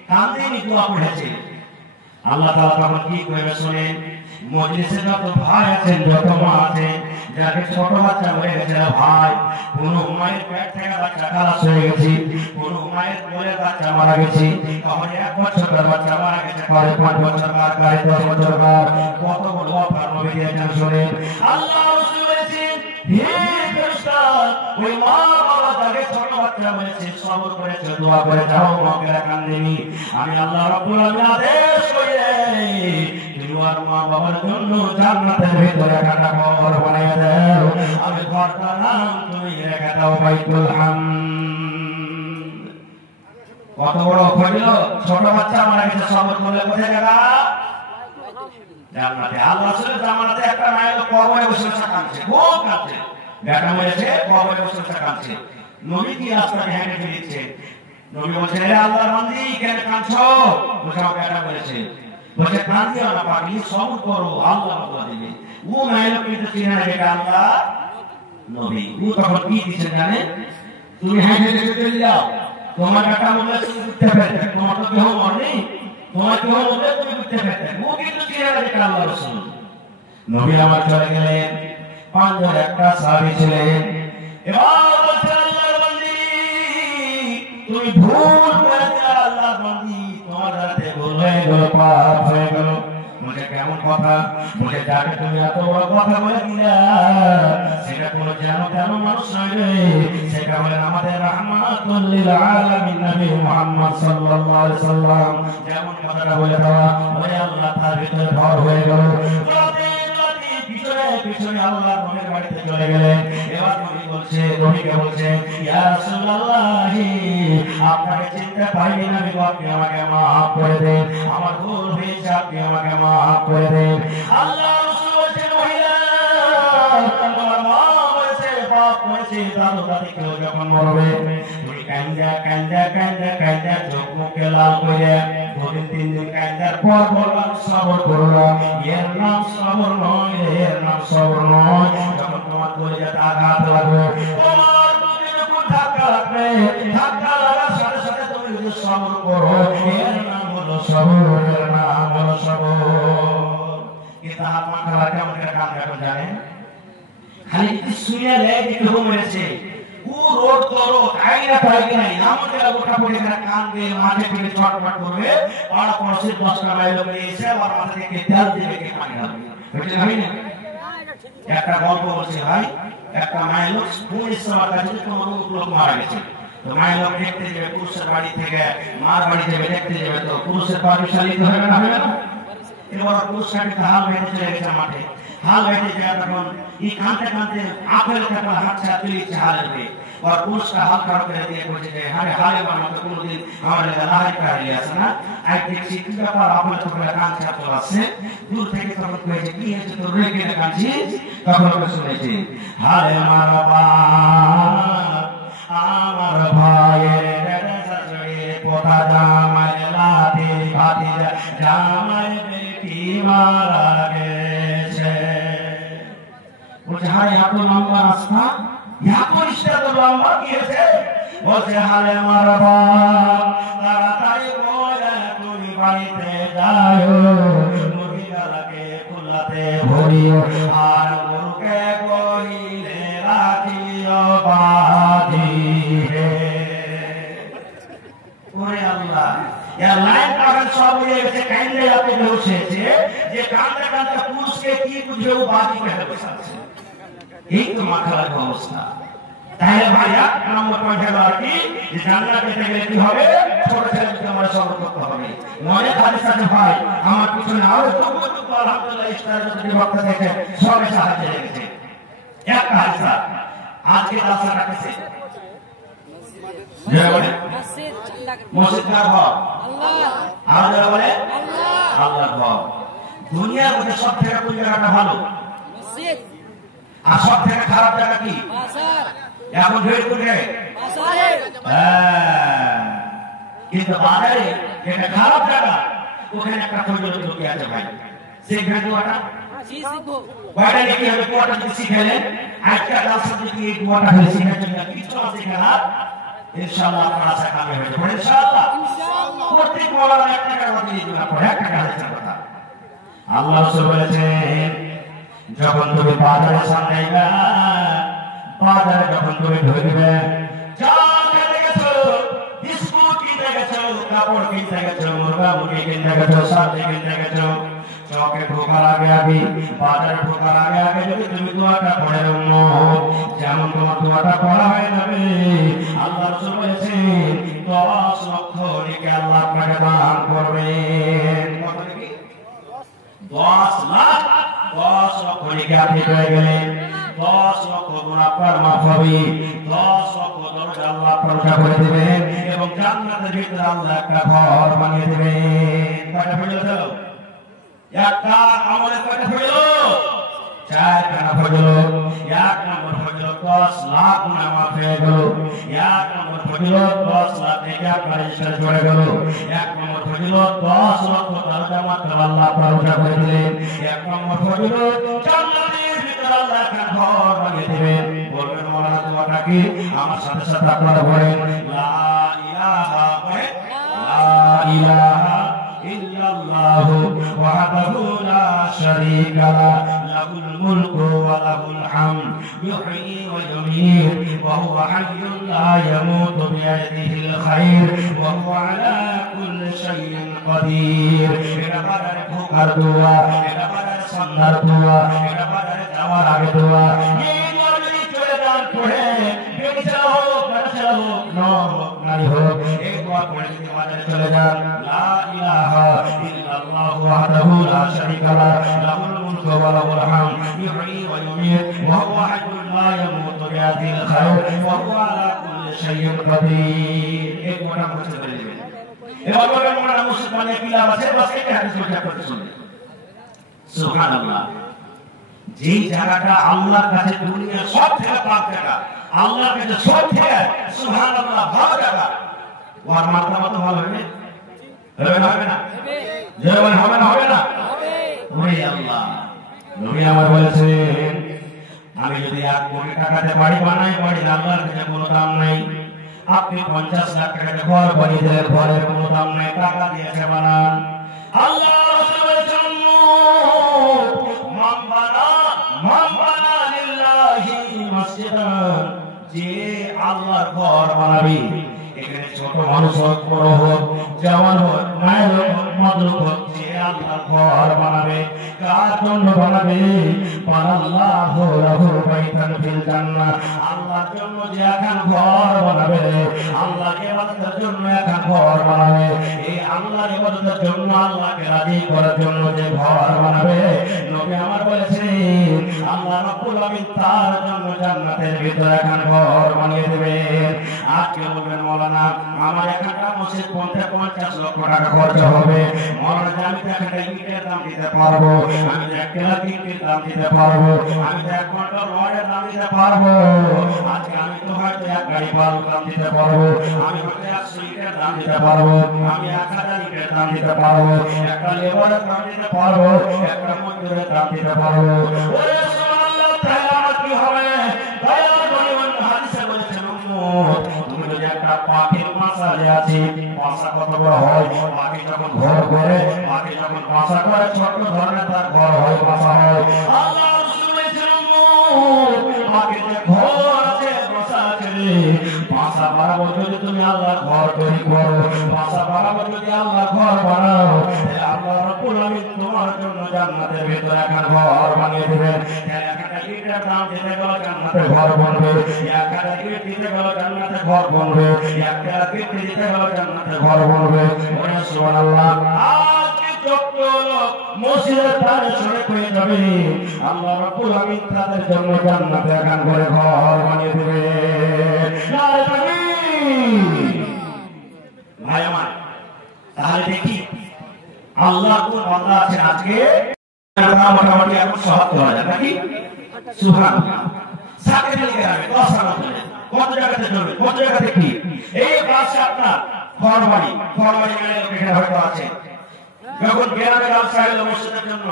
কাঁদিনি, দোয়া পড়েছে। আল্লাহ তাআলা তখন কি করবে শুনেন, মজলিসে যত ভাই আছেন যত মা আছেন যাকে ছোট বাচ্চা হয়ে গেছে ভাই, কোন মায়ের পেট থেকে বাচ্চা খালাস হয়ে গেছে, কোন মায়ের কোলে বাচ্চা মারা গেছে, কখনো 1 বছরের বাচ্চা মারা গেছে, কখনো 5 বছর কার, কখনো 10 বছর কার, কত বড় অফার নবী দিয়েছেন শুনেন। আল্লাহ রাসূল বলেছেন হে ফেরেশতা ওই মা বাবা যাকে ছোট বাচ্চা হয়েছে সবর করেছে, দোয়া করে যাও মাকে কান্দেনি, আমি আল্লাহ রাব্বুল আলামিন আদেশ করি তুমি আর মা বাবার জন্য জান্নাতের ভিতরে একটা ঘর বানিয়ে দাও, আমি ঘরটার নাম তুমি রেখে দাও বাইতুল হামদ। কত বড় হইল, ছোট বাচ্চা মারা গেছে সবর করলে কোথায় জায়গা? জান্নাতে। আল্লাহ রাসূলের জামানাতে একটা মায়ের কবরে বসে বসে কাঁদছে, খুব কাঁদছে, বেটা হয়েছে কবরে বসে বসে কাঁদছে, নবী কি রাস্তায় হেঁটে ফিরছে, নবী বলছেন হে আল্লাহর বান্দি কেন কাঁদছো? বলছে আমার বেটা বলেছে, বলছে কাঁদিও না পাগলি সবর করো আল্লাহ বদলা দেবে। ও মায়ের কিন্তু চিনে না এটা আল্লাহ নবী, ও তখন কি দিচ্ছে জানেন, তুমি হেঁটে হেঁটে চলে যাও, তোমার বেটা বললে তুমি বুঝতে পারবে, তোমার তো কেউ মনে তোমার কেউ বললে তুমি বুঝতে পারবে, ও কিন্তু চিনে না যেটা আল্লাহ রাসূল। নবী আমার চলে গেলেন, পাঁচজন একটা সাহাবী ছিলেন। এবার বলছেন আল্লাহর বান্দী, তুমি ভুল করেছো আল্লাহর বান্দী, তোমার হাতে ভুল হয়ে গেল, পাপ হয়ে গেল। মুঝে কেমন কথা, মুঝে যাকে তুমি এত বড় কথা বলে দিলা, সেটা কোনো যেন তেন মানুষ নয় রে, সেটা হলেন আমাদের রাহমাতুল লিল আলামিন নবী মুহাম্মদ সাল্লাল্লাহু আলাইহি ওয়াসাল্লাম। যেমন কথাটা বলে দেওয়া, ওই আল্লাহ তার ভিতরে ভর হয়ে গেল। পিছনে আল্লাহ নবীর বাড়িতে চলে গেলেন। এবার নবীকে বলছে ইয়া রাসূলুল্লাহ, আপনাকে চিনতে পারিনি নবী, আপনি আমাকে মাফ করে দেন, আমার ভুল হয়েছে, আপনি আমাকে মাফ করে দেন। আল্লাহ রাসূল বলেন মহিলা, তোমার মা বলেছে পাপ করেছে, দাদু দাদি কেউ যখন মরবে তুমি কান্দা কান্দা কান্দা কান্দা চোখ মুখে লাল করে 2 দিন 3 দিন কান্দার পর বললাম সবর করলাম, এর নাম সবর নয়, এর নাম সবর নয়। যখন তোমার কলিজাতে আঘাত লাগবে, তোমার বুকে যখন ধাক্কা লাগবে, ধাক্কা লাগার সাথে সাথে তুমি যদি সবর করো, এর নাম হলো সবর, এর নাম হলো সবর। কিন্তু হাত মাথা লাগে আমাকে কান কাটো জানেন, খালি শুনে লেগে কেউ মেরেছে ও রোড করো আইনা পাইগে নাই, আমাদের গোটা পড়ে গেলে কানবে, মাঠে পড়ে চটপট করবে, আর পড়ছে 10টা মাইল করে এসে আর মাথা থেকে তেল দিবে, কে পানি ঢালবে, বুঝতে ভাই না? একটা গল্প বলছে ভাই, একটা মায়ের লোক পুলিশ সবার কাছে কোনো লোক মারা গেছে, তো মায়ের লোক দেখতে যাবে পুরুষের বাড়ি থেকে মার বাড়ি যাবে দেখতে যাবে, তো পুরুষের পারমিশন হবে না, হবে না? এবার পুরুষটাকে হাল বেঁধে চলে গেছে মাঠে, হাল বেঁধে যায় তখন এই কাঁদতে কাঁদতে আপেল কাটা হাত ছাড়া তুলিছে হালের দিকে, আর পুরুষটা হাল খারাপ করে দিয়ে বলছে যে আরে হালে বানাতে কোনোদিন আমার লাহাই কাটিয়ে আসে না, এক দেখছি কি ব্যাপার, আপেল তখন কান ছাড়া চলে আসছে, দূর থেকে তখন কয়েছে কি হয়েছে তোর রেগে না কাঁদছিস, তখন শুনেছি হালে মারবা আমার ভাইয়ের পোতা জামাই লাঠি ভাতিজা জামাই বেটি মারা গেছে। বলছে হায় এত লম্বা রাস্তা, এত ইস্টা তো লম্বা কি হয়েছে? বলছে হালে মারবা তাড়াতাড়ি বলে তুমি বাড়িতে যাও, মহিলাকে কুল্লাতে ভরিও আর গরুকে কহিলে রাখিও বাঁধিয়ে। ওরে আল্লাহ, এর লাইন কাগজ সব হয়ে গেছে, কান্দে আপনি বসেছে যে কান্দে কান্দে পুরুষকে কি বুঝে ও বাজি কেটে বসাচ্ছে, এই তো মাথা লাগা অবস্থা। তাহলে ভাই এক নম্বর পয়েন্ট হলো আর কি, যে জান্নাত পেতে গেলে কি হবে, ছোট ছেলেকে আমার সবর করতে হবে। মনে খালি সাথে ভাই আমার পিছনে আরো তবু আলহামদুলিল্লাহ ইসলামের যদি বক্তা দেখে সবে সাহায্য লেগেছে। একটা হাদিসা আজকে রাস্তা রাখছে মসজিদ কার ঘর? আল্লাহ বলে আল্লাহর ঘর। দুনিয়ার মধ্যে সব থেকে কোন জায়গাটা ভালো? মসজিদ। আর সব থেকে খারাপ জায়গা কি? বাজার। এখন ভিড় করে কিন্তু বাজারে যেটা খারাপ জায়গা ওখানে একটা ফজল লোক আছে ভাই, সেই ভেটুয়াটা কয়টা কি হবে, কোয়াটা যদি শিখেলেন আজকে রাস্তা যদি এই কোয়াটা হয়ে শিখে চলে কিছু না শিখেন ইনশাআল্লাহ আপনারা আশা কামে হয়ে যাবে ইনশাআল্লাহ। প্রত্যেক ওয়ালা একটা টাকা দিয়ে দিবেন, আপনারা একটা টাকা দিবেন কথা। আল্লাহ রাসূল বলেছেন যখন তুমি বাজারে সামনে যাবে, বাজারে যখন তুমি ঢুকবে, যা খেতে গেছো, বিস্কুট কিনতে গেছো, কাপড় কিনতে গেছো, মুরগা মুরগি কিনতে গেছো, সবজি কিনতে গেছো, চকে ঢোকার আগে আগে, বাজারে ঢোকার আগে আগে যদি তুমি দোয়াটা পড়ে নাও, যেমন তোমার দোয়াটা পড়া হয়ে যাবে, আল্লাহ রাসূল বলেছেন 10 লক্ষ নেকি আল্লাহ আপনাকে দান করবেন। কত নেকি? 10 লাখ, 10 লক্ষ নেকি আপনি পেয়ে গেলেন, 10 লক্ষ গুনাহ আপনার মাফ হবে, 10 লক্ষ দরজা আল্লাহ প্রশংসা করে দিবেন এবং জান্নাতের ভিতরে আল্লাহ একটা ঘর বানিয়ে দিবেন। কয়টা হলো? একটা আমলে কয়টা হলো? 4খানা হলো। এক নম্বর হলো 10 লাখ গুনাহ মাফ হয়ে গেল। এক নম্বর হলো 10 লাখ নেকি আপনার রেজিস্টারে জুড়ে গেল। এক নম্বর হলো 10 লক্ষ দরজা মাত্র আল্লাহ প্রশংসা করে দিলেন। এক নম্বর হলো জান্নাতের ভিতরে আল্লাহ একটা ঘর বানিয়ে দিবেন। বলবেন মাওলানা দোয়াটা কি? আমার সাথে সাথে আপনারা বলেন লা ইলাহা লা ইলাহা ইল্লাল্লাহু ওয়াহদাহু লা شريك له له الملك وله الحمد يحيي ويميت وهو حي لا يموت بيده الخير وهو على كل شيء قدير এটা পারে ভোকার দোয়া এটা পারে সন্ধ্যার দোয়া এটা পারে যাওয়ার আগে দোয়া এই দোয়া যদি চলে যান পড়ে বেঁচে হোক বাচ্চা হোক নারী হোক এই দোয়া পড়ে যদি আমাদের চলে যান লা ইলাহা ইল্লাল্লাহু ওয়াহদাহু লা শারীকা লাহু লাহুল মুলকু ওয়া লাহুল হামদ ইহয়ী ওয়া ইউমীত ওয়া হুয়া হাইয়্যুন লা ইয়ামুতু বিয়াদিহিল খায়র ওয়া হুয়া আলা কুল্লি শাইইন কাদির এই দোয়াটা মুছে করে দিবেন এবার বলেন মোরা মুসলমানের কিলাব আছে বাস একটা হাদিস ব্যাখ্যা করতে শুনুন সুবহানাল্লাহ যেই জায়গাটা আল্লাহর কাছে দুনিয়ার সব থেকে পাক জায়গা আল্লাহর কাছে সব থেকে সুবহানাল্লাহ ভালো জায়গা ওর মাত্রা তো ভালো হবে হবে না যেমন হবে না হবে ওরে আল্লাহ নবী আমার বলেছেন আমি যদি 1 কোটি টাকাতে বাড়ি বানাই বাড়ি আল্লাহর কাছে কোনো দাম নাই আপনি 50 লাখ টাকাতে ঘর বানিয়ে দিলে ঘরের কোনো দাম নাই টাকা দিয়েছে বানান আল্লাহ রাসূল বলেছেন মান বানা লিল্লাহি মসজিদান যে আল্লাহর ঘর বানাবে এখানে ছোট মানুষ হোক বড় হোক জওয়ান হোক মায়ের হোক মদ্রুক হোক যে আল্লাহর ঘর বানাবে কার জন্য বানাবে পানাল্লাহু লাহু বাইতান ফিল জান্নাহ আল্লাহর জন্য যে এখন ঘর বানাবে আল্লাহর ইবাদতের জন্য এখন ঘর বানাবে এই আল্লাহর ইবাদতের জন্য আল্লাহকে রাজি করার জন্য যে ঘর বানাবে নবী আমার বলেছেন আল্লাহ রাব্বুল আলামিন তার জন্য জান্নাতের ভিতরে এখন ঘর বানিয়ে দেবেন আজকে বলবেন মাওলানা আমার একটা মসজিদ 50 লক্ষ টাকা খরচ হবে মাওলানা আমি তো একটা ইটের দাম দিতে পারবো আমি তো 1 লাখ ইটের দাম দিতে পারবো আমি তো 1 কোটি রডের দাম দিতে পারবো আজকে আমি তো হয়তো 1 গাড়ি বালুর দাম দিতে পারবো আমি হয়তো 100 ইটের দাম দিতে পারবো আমি 1000 ইটের দাম দিতে পারবো একটা লেবারের দাম দিতে পারবো একটা মজদুরের দাম দিতে পারবো ওরে সুবহানাল্লাহ তাআলা কি হবে দয়ার পরিমাণ হাদিসে বলেছেন তুমি যদি একটা পাখির মাসালে আছে মাসা কত বড় হয় পাখি যখন ঘর করে পাখি যখন মাসা করে ছোট ধরনের তার ঘর হয় মাসা হয় আল্লাহ রাসূল বলেছেন পাখির যে ঘর আছে মাসা আছে মাসা বরাবর যদি তুমি আল্লাহর ঘর তৈরি করো মাসা বরাবর যদি আল্লাহর ঘর বানাও তাহলে আল্লাহ রাব্বুল আলামিন তোমার জন্য জান্নাতের ভিতরে একটা ঘর বানিয়ে দিবেন একটা ইটের দাম দিতে গেলে জান্নাতে ঘর বানবে একটা ইট দিতে গেলে জান্নাতে ঘর বানবে একটা ইট দিতে গেলে জান্নাতে ঘর বানবে ওরে সুবহানাল্লাহ আজকে যত লোক মসজিদের ধারে সরে হয়ে যাবে আল্লাহ রাব্বুল আলামিন তাদের জন্য জান্নাতে একটা ঘর বানিয়ে দিবে নারে তাকবীর ভাই আমার তাহলে দেখি আল্লাহ কোন বান্দা আছেন আজকে মোটামুটি এখন ৭০,০০০ নাকি সুবহানাল্লাহ সাথে লিখে রাখবে ১০,০০০ কত জায়গাতে চলবে কত জায়গাতে কি এই পাশে আপনার ঘরবাড়ি মানে এখানে হয়তো আছে যখন গ্রামের রাস্তায় মসজিদের জন্য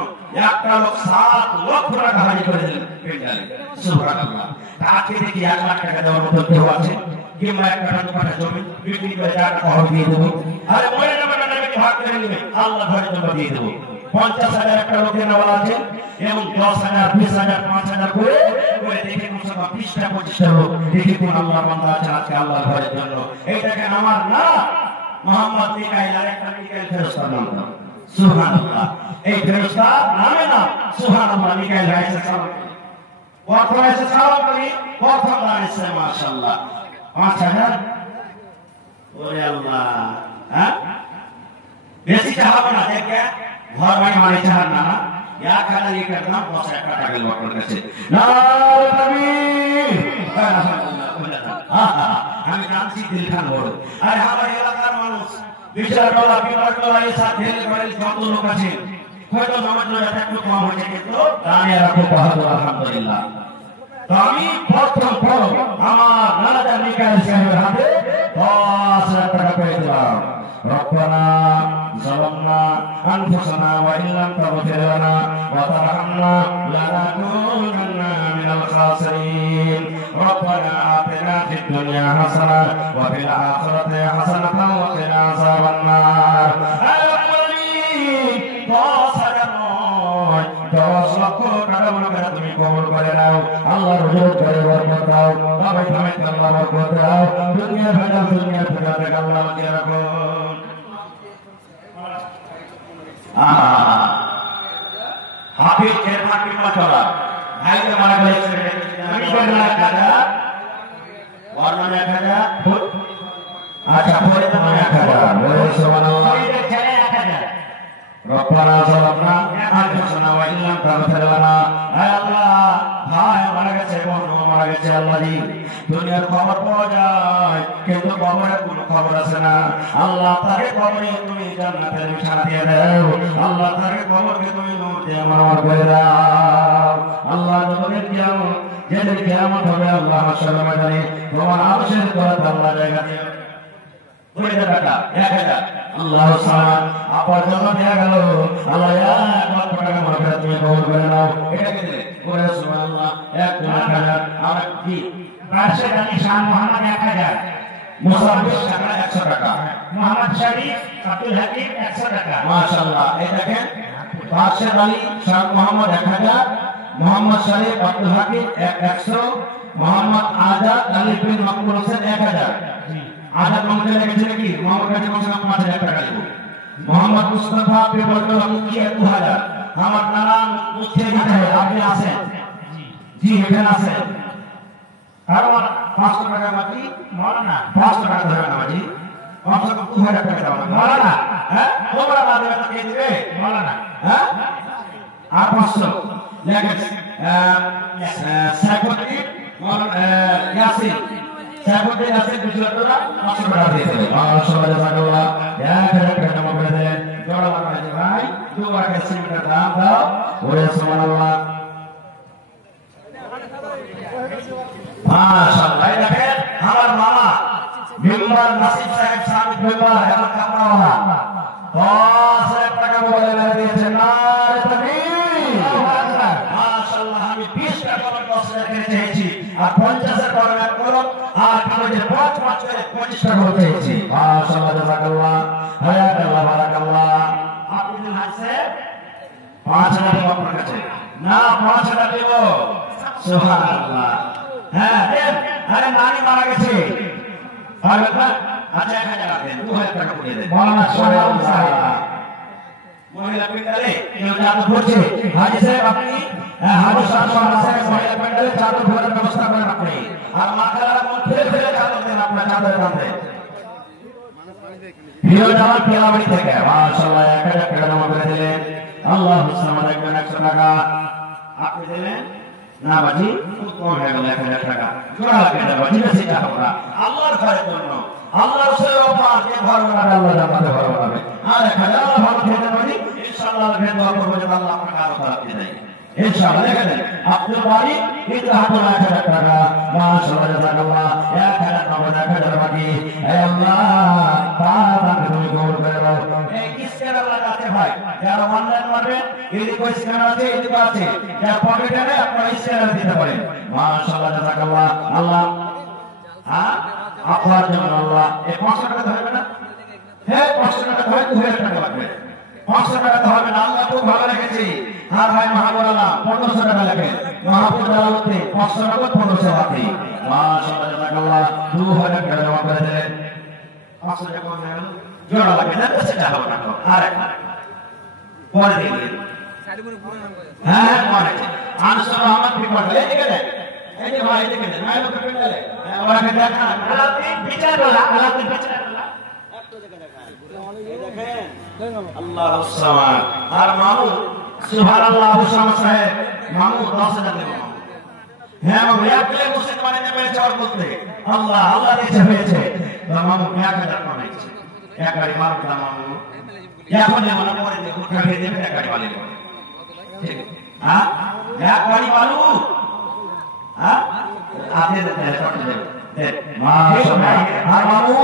একটা লোক ৭ লক্ষ টাকা হাজির করে দিলেন পেন্ডালে সুবহানাল্লাহ তাকে দেখি ১ লাখ টাকা দেওয়ার মতো কেউ আছে কিংবা একটা টাকা জমি বিক্রি করে টাকা খরচ দিয়ে দেবো আরে মরে যাবে না নাকি ভাগ করে নেবে আল্লাহ ঘরের জন্য দিয়ে দেবো ৫০,০০০ একটা লোকের নেওয়া আছে এবং ১০,০০০ ২০,০০০ ৫,০০০ করে দেখে কোন সব ২০টা ২৫টা লোক দেখি কোন আল্লাহর বান্দা আছে আজকে আল্লাহর ঘরের জন্য এইটাকে আমার না মোহাম্মদ মিকাইল আর একটা মিকাইল ফেরেশতার নাম সুবহানাল্লাহ এই ফেরেশতার নামে না সুবহানাল্লাহ মিকাইল আলাইহিস সালাম প্রথম এসে সালাম করি প্রথম আলাইহিস মাশাআল্লাহ ৫,০০০ ওরে আল্লাহ হ্যাঁ বেশি চাহাবো না দেখে ঘর বাড়ি মানে চাহার না ইয়া খালা ये करना ১০ টাকা লোকের কাছে নারে তাকবীর আমি জানছি দিলখান বড় আর আমার এলাকার মানুষ বিচারওয়ালা বিভাগওয়ালা এই সাথে ঢেলে যত লোক আছে হয়তো নামাজ রোজা একটু কম হয়েছে কিন্তু দাঁড়িয়ে রাখো বাহাদুর আলহামদুলিল্লাহ তো আমি প্রথম আমার নানা মিকাইল সাহেবের হাতে ১০,০০০ টাকা পেয়ে দিলাম ربنا ظلمنا أنفسنا وإن لم تغفر لنا وترحمنا لنكونن من الخاسرين ربنا آتنا في الدنيا حسنة وفي الآخرة حسنة وقنا عذاب النار আল্লাহ রহমত করে বরকত দাও সবাই সবাই আল্লাহ বরকত দাও দুনিয়া ভেজা দুনিয়া থেকে আল্লাহ বাঁচিয়ে রাখো হাফিজ এর ফাঁকি চলা ভাইকে মারা গেছে আমি বললাম দাদা বর্ণনা খাজা আচ্ছা পরে তো 1000 বলে সুবহানাল্লাহ এটা ছেলে 1000 রব্বানা যালামনা আনফুসানা ওয়া ইল্লাম তাগফির লানা হে আল্লাহ ভাই মারা গেছে বোন মারা গেছে আল্লাহ জি দুনিয়ার খবর পাওয়া যায় কিন্তু কবরের কোনো খবর আছে না আল্লাহ তাকে কবরে তুমি জান্নাতের নিশানা দিয়ে দাও আল্লাহ তাকে কবরকে তুমি নূর দিয়ে মানবার করে দাও আল্লাহ নবীর কিয়ামত যেদিন কিয়ামত হবে আল্লাহ মাশাআল্লাহ ময়দানে তোমার আরশের তলায় আল্লাহ জায়গা দিও 2000 টাকা 1000 আল্লাহ সালাম আপার জন্য দেয়া গেল আল্লাহ 1 লক্ষ টাকা মাফিরাত তুমি কবুল করে নাও এটা কি দিলে ওরে সুবহানাল্লাহ 1000 আর কি রাশেদ আলী শাহ মোহাম্মদ 1000 মুসাফির সাকরা 100 টাকা মোহাম্মদ শরীফ আব্দুল হাকিম 100 টাকা মাশাআল্লাহ এই দেখেন রাশেদ আলী শাহ মোহাম্মদ 1000 মোহাম্মদ শরীফ আব্দুল হাকিম 100 মোহাম্মদ আজাদ আলী বিন মকবুল হোসেন 1000 আজাদ মামুন লেগেছে নাকি মোহাম্মদ কাছে কমসে কম 5000 টাকা দিব মোহাম্মদ মুস্তাফা পেবল মুখী 2000 আমার নাম মুখী দিতে হবে আপনি আছেন জি এখানে আছেন আর 500 টাকা বাকি মাওলানা 500 টাকা ধরে না জি কমসে কম 2000 টাকা দাও মাওলানা হ্যাঁ তোমরা না দেবে তো কে দিবে মাওলানা হ্যাঁ আর 500 লেগেছে সাইকোটি ইয়াসিন সাইকোটি ইয়াসিন 200 টাকা 500 টাকা দিয়ে দেবে মাশাআল্লাহ জাযাকাল্লাহ 1000 টাকা জমা করে দেন জোড়া লাগাই ভাই দুবার কে সিমেন্টের দাম দাও ওরে সুবহানাল্লাহ মাশাআল্লাহ দেখেন আমার মামা মেম্বার নাসিব সাহেব সামিত মেম্বার আমার কামরাওয়ালা 10,000 টাকা বলে দিয়েছেন না তাকবীর মাশাআল্লাহ আমি 20 টাকা 10,000 করে চেয়েছি আর 50,000 টাকা করো আর আমাদের 5 করে 25 টাকা চেয়েছি মাশাআল্লাহ জাযাকাল্লাহ হায়াতাল্লাহ বারাকাল্লাহ আপনি দিন আছে 5,000 টাকা আপনার কাছে না 5,000 দেব সুবহানাল্লাহ হ্যাঁ আরে নানি মারা গেছে পারবেন না আচ্ছা 1000 রাখেন 2000 টাকা দিয়ে দেন মাওলানা সুবহানাল্লাহ মহিলা পেন্ডালে কেউ চাদর পড়ছে হাজী সাহেব আপনি হাজী সাহেব মহিলা পেন্ডালে চাদর পরার ব্যবস্থা করেন আপনি আর মাথার মধ্যে ফেলে চাদর দেন আপনার চাদরের মধ্যে প্রিয় জামাত কেলাবাড়ি থেকে মাশাআল্লাহ 1000 টাকা জমা করে দিলেন আল্লাহ হুসনা দেখবেন 100 টাকা আপনি দিলেন না বাজি কম হয়ে গেল 1000 টাকা জোড়া লাগে না বাজি বেশি টাকা আমরা আল্লাহর ঘরের জন্য আল্লাহর রসুলের উপর যে ঘর বানাবে আল্লাহ জান্নাতে ঘর বানাবে আর 1000 আল্লাহ ভালো খেতে পারি ইনশাআল্লাহ আল্লাহ দোয়া করব যে আল্লাহ আপনাকে আরো তারাক দিয়ে দেয় ইনশাআল্লাহ দেখেন আপনার বাড়ি কিন্তু হাতে 1000 টাকা মাশাআল্লাহ জাযাকাল্লাহ 1000 বাকি হে আল্লাহ তাআলা তুমি কবুল করে নাও এই কিসের আল্লাহ কাছে ভাই যারা অনলাইন করবেন এদিকে কই স্ক্যানার আছে এদিকে আছে যারা পকেটে নেই আপনারা স্ক্যানার দিতে পারেন মাশাআল্লাহ জাযাকাল্লাহ আল্লাহ হ্যাঁ আপনার জন্য আল্লাহ এই 500 টাকা ধরবে না হ্যাঁ 500 টাকা ধরে 2000 টাকা লাগবে 500 টাকা তো হবে না আল্লাহ খুব ভালো রেখেছি আর ভাই মাহবুবুল্লাহ 1500 টাকা লাগে মাহবুব জালালউদ্দিন 500 টাকা 1500 বাকি মাশাআল্লাহ জাযাকাল্লাহ 2000 টাকা জমা করে দিলেন 500 টাকা হয়ে গেল জোড়া লাগে না সেটা হবে না আর পরে দিলেন হ্যাঁ পরে আনসার রহমান বিপদ এদিকে দেন এই যে ভাই এদিকে দেন ভাই লোকে পেন্ডালে ওরাকে দেখা আলাউদ্দিন বিচারওয়ালা আলাউদ্দিন বিচারওয়ালা একটু জায়গা দেখা এই দেখেন আল্লাহুস সামাদ আর মামু সুবহানাল্লাহ আবু শামস সাহেব মামু 10,000 দেব হ্যাঁ মামু একলে মুসলমানে নেমে চাওয়ার বলতে আল্লাহ আল্লাহ দিতে হয়েছে তো মামু 1000 পাইছে এক গাড়ি মারুক না মামু এখন যে মনে পড়ে যে উঠা খেয়ে দেবে এক গাড়ি বালি ঠিক হ্যাঁ এক গাড়ি বালু হ্যাঁ আপনি রেকর্ড দেন মাশাআল্লাহ আর মামু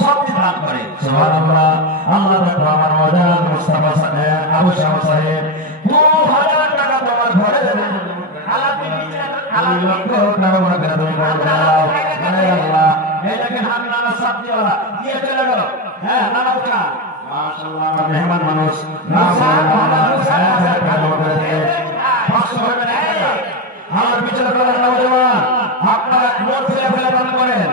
সব দান করে সুবহানাল্লাহ আল্লাহ তাআলা আমার ওয়াজাদ মুস্তাফা সাহেব আবু শামস সাহেব 2000 টাকা তোমার ঘরে দেবেন আলাউদ্দিন আল্লাহ লক্ষ টাকা মনে করে তুমি দাও হে আল্লাহ এই দেখেন আমি নানা সাবজিওয়ালা দিয়ে চলে গেল হ্যাঁ নানা উঠা মাশাআল্লাহ আমার মেহমান মানুষ না টাকা জমা করে দিয়ে 500 টাকা আমার পিছনে ফেলে নওজওয়ান আপনারা নোট ফেলে দান করেন।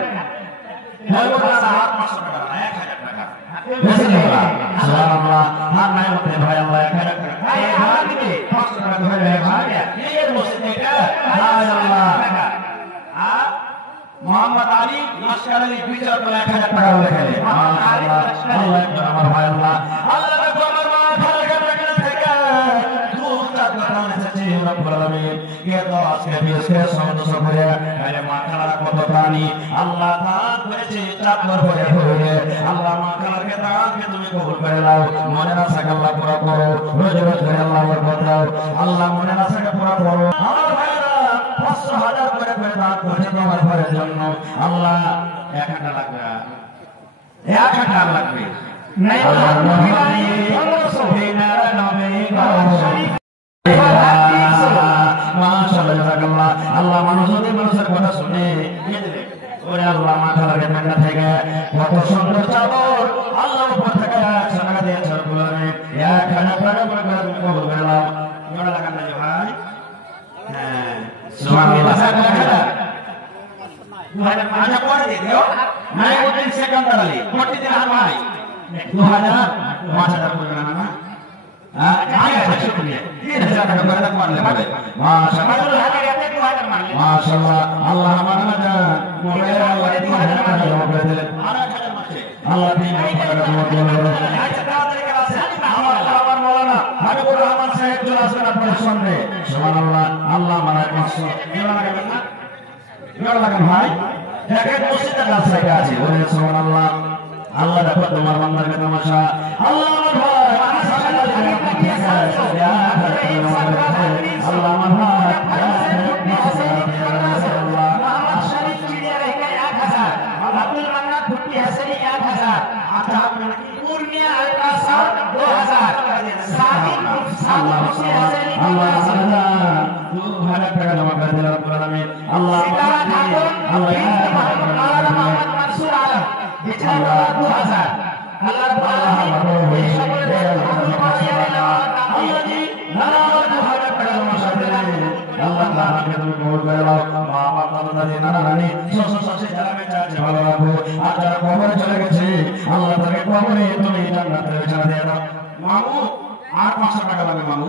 সুবহানাল্লাহ। আর নাই মতে ভাই আল্লাহ 1000 টাকা ভাই হাত দিবে 500 টাকা ধরে ভাই এই মসজিদ এটা ভাই আল্লাহ মোহাম্মদ আলী লস্কর আলী বিচার করে 1000 টাকা লেখে আল্লাহ আমার ভাই আল্লাহ আল্লাহ তোমার মা ভালো করে থেকে দুটা কথা এসেছে রব্বুল আলামিন কে তো আজকে বিশেষ সমস্যা করে আরে মা খালা কত প্রাণী আল্লাহ দান করেছে চাকর হয়ে হয়ে আল্লাহ মা খালাকে দানকে তুমি কবুল করে নাও মনে না থাকে আল্লাহ পুরো করো রোজ রোজ করে আল্লাহ বরকত দাও আল্লাহ মনে না থাকে পুরো করো আমার ভাইরা 500,000 করে দান করে তোমার ঘরের জন্য আল্লাহ 1,000 লাগবে 1,000 লাগবে নাই আল্লাহ নবী সুবহানাল্লাহ নবী মাশাআল্লাহ আল্লাহ মানুষের কথা শুনে ওরে আল্লাহ মাথা লাগে ঠান্ডা থেকে কত সুন্দর চাদর আল্লাহ উপর থেকে সারা দিয়ে চাদর গুলোরে 1,000 টাকা করে কবুল করে নাও মনে লাগান না ভাই হ্যাঁ সুবহানাল্লাহ ভাই আজ পড়ে দিও নাই ওদিন সেকেন্ডারি কোটি দিন আর ভাই 2000 5000 করে না মাশাআল্লাহ আল্লাহ আমানা মোবাইল আল্লাহ 2000 টাকা জমা করে দিলেন আর 1000 মাসে আল্লাহ 3000 টাকা জমা করে দিলেন আচ্ছা তাড়াতাড়ি করে আসেন আমার মাওলানা হাবিবুর রহমান সাহেব চলে আসেন আপনাদের সামনে সুবহানাল্লাহ আল্লাহ আমানা 500 এবার লাগাবেন না এবার লাগান ভাই দেখেন মসজিদের কাছে আছে ওরে সুবহানাল্লাহ আল্লাহ দেখো তোমার বান্দাকে তামাশা আল্লাহ আমার ভাই আল্লাহ আমার ভাই মোহাম্মদ শরীফ চিড়িয়া রেখে 1000 আব্দুল মান্নান ফুটি হাসানি 1000 আচ্ছা আপনারা কি পূর্ণিয়া আলকাসা 2000 সাদিক আল্লাহ হাসানি আল্লাহ 2000 টাকা জমা করে দিলেন রব্বুল আলামিন আল্লাহ আল্লাহ মোহাম্মদ মানসুর আলম বিচারা 2000 আল্লাহ এই সকলের আল্লাহ জি নারায়ণ 2000 টাকা জমা করে দিলেন আল্লাহ তাআলাকে তুমি কবুল করে নাও মা বাবা দাদা নানা নানি শ্বশুর শাশুড়ি যারা বেঁচে আছে ভালো রাখো আর যারা কবরে চলে গেছে আল্লাহ তাকে কবরে তুমি জান্নাতের বিছানা দিয়ে দাও মামু আর 500 টাকা লাগবে মামু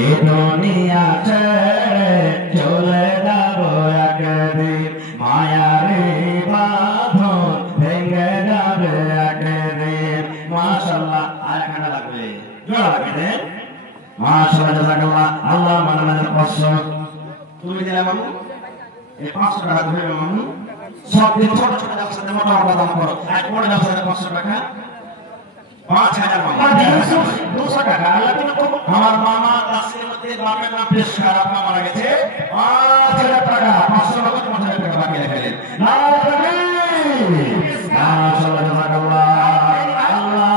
এই দুনিয়া ছেড়ে চলে যাব একদিন মায়ারে বাঁধন ভেঙে যাবে একদিন মাশাআল্লাহ আর 1 লাগবে জোড়া লাগবে মাশাআল্লাহ জাযাকাল্লাহ আল্লাহ মানানার 500 তুমি দিলে মামু এই 500 টাকা ধরে মামু সব দিন ছোট ছোট ব্যবসাতে মোটা মোটা দাম করো এক বড় ব্যবসাতে 500 টাকা 5000 মামু 200 টাকা আল্লাহ তুমি আমার মামা রাস্তার মধ্যে বাপের নাম পেশ খারাপ না মারা গেছে 5000 টাকা 500 টাকা 5000 টাকা বাকি রেখেলেন না মাশাআল্লাহ জাযাকাল্লাহ আল্লাহ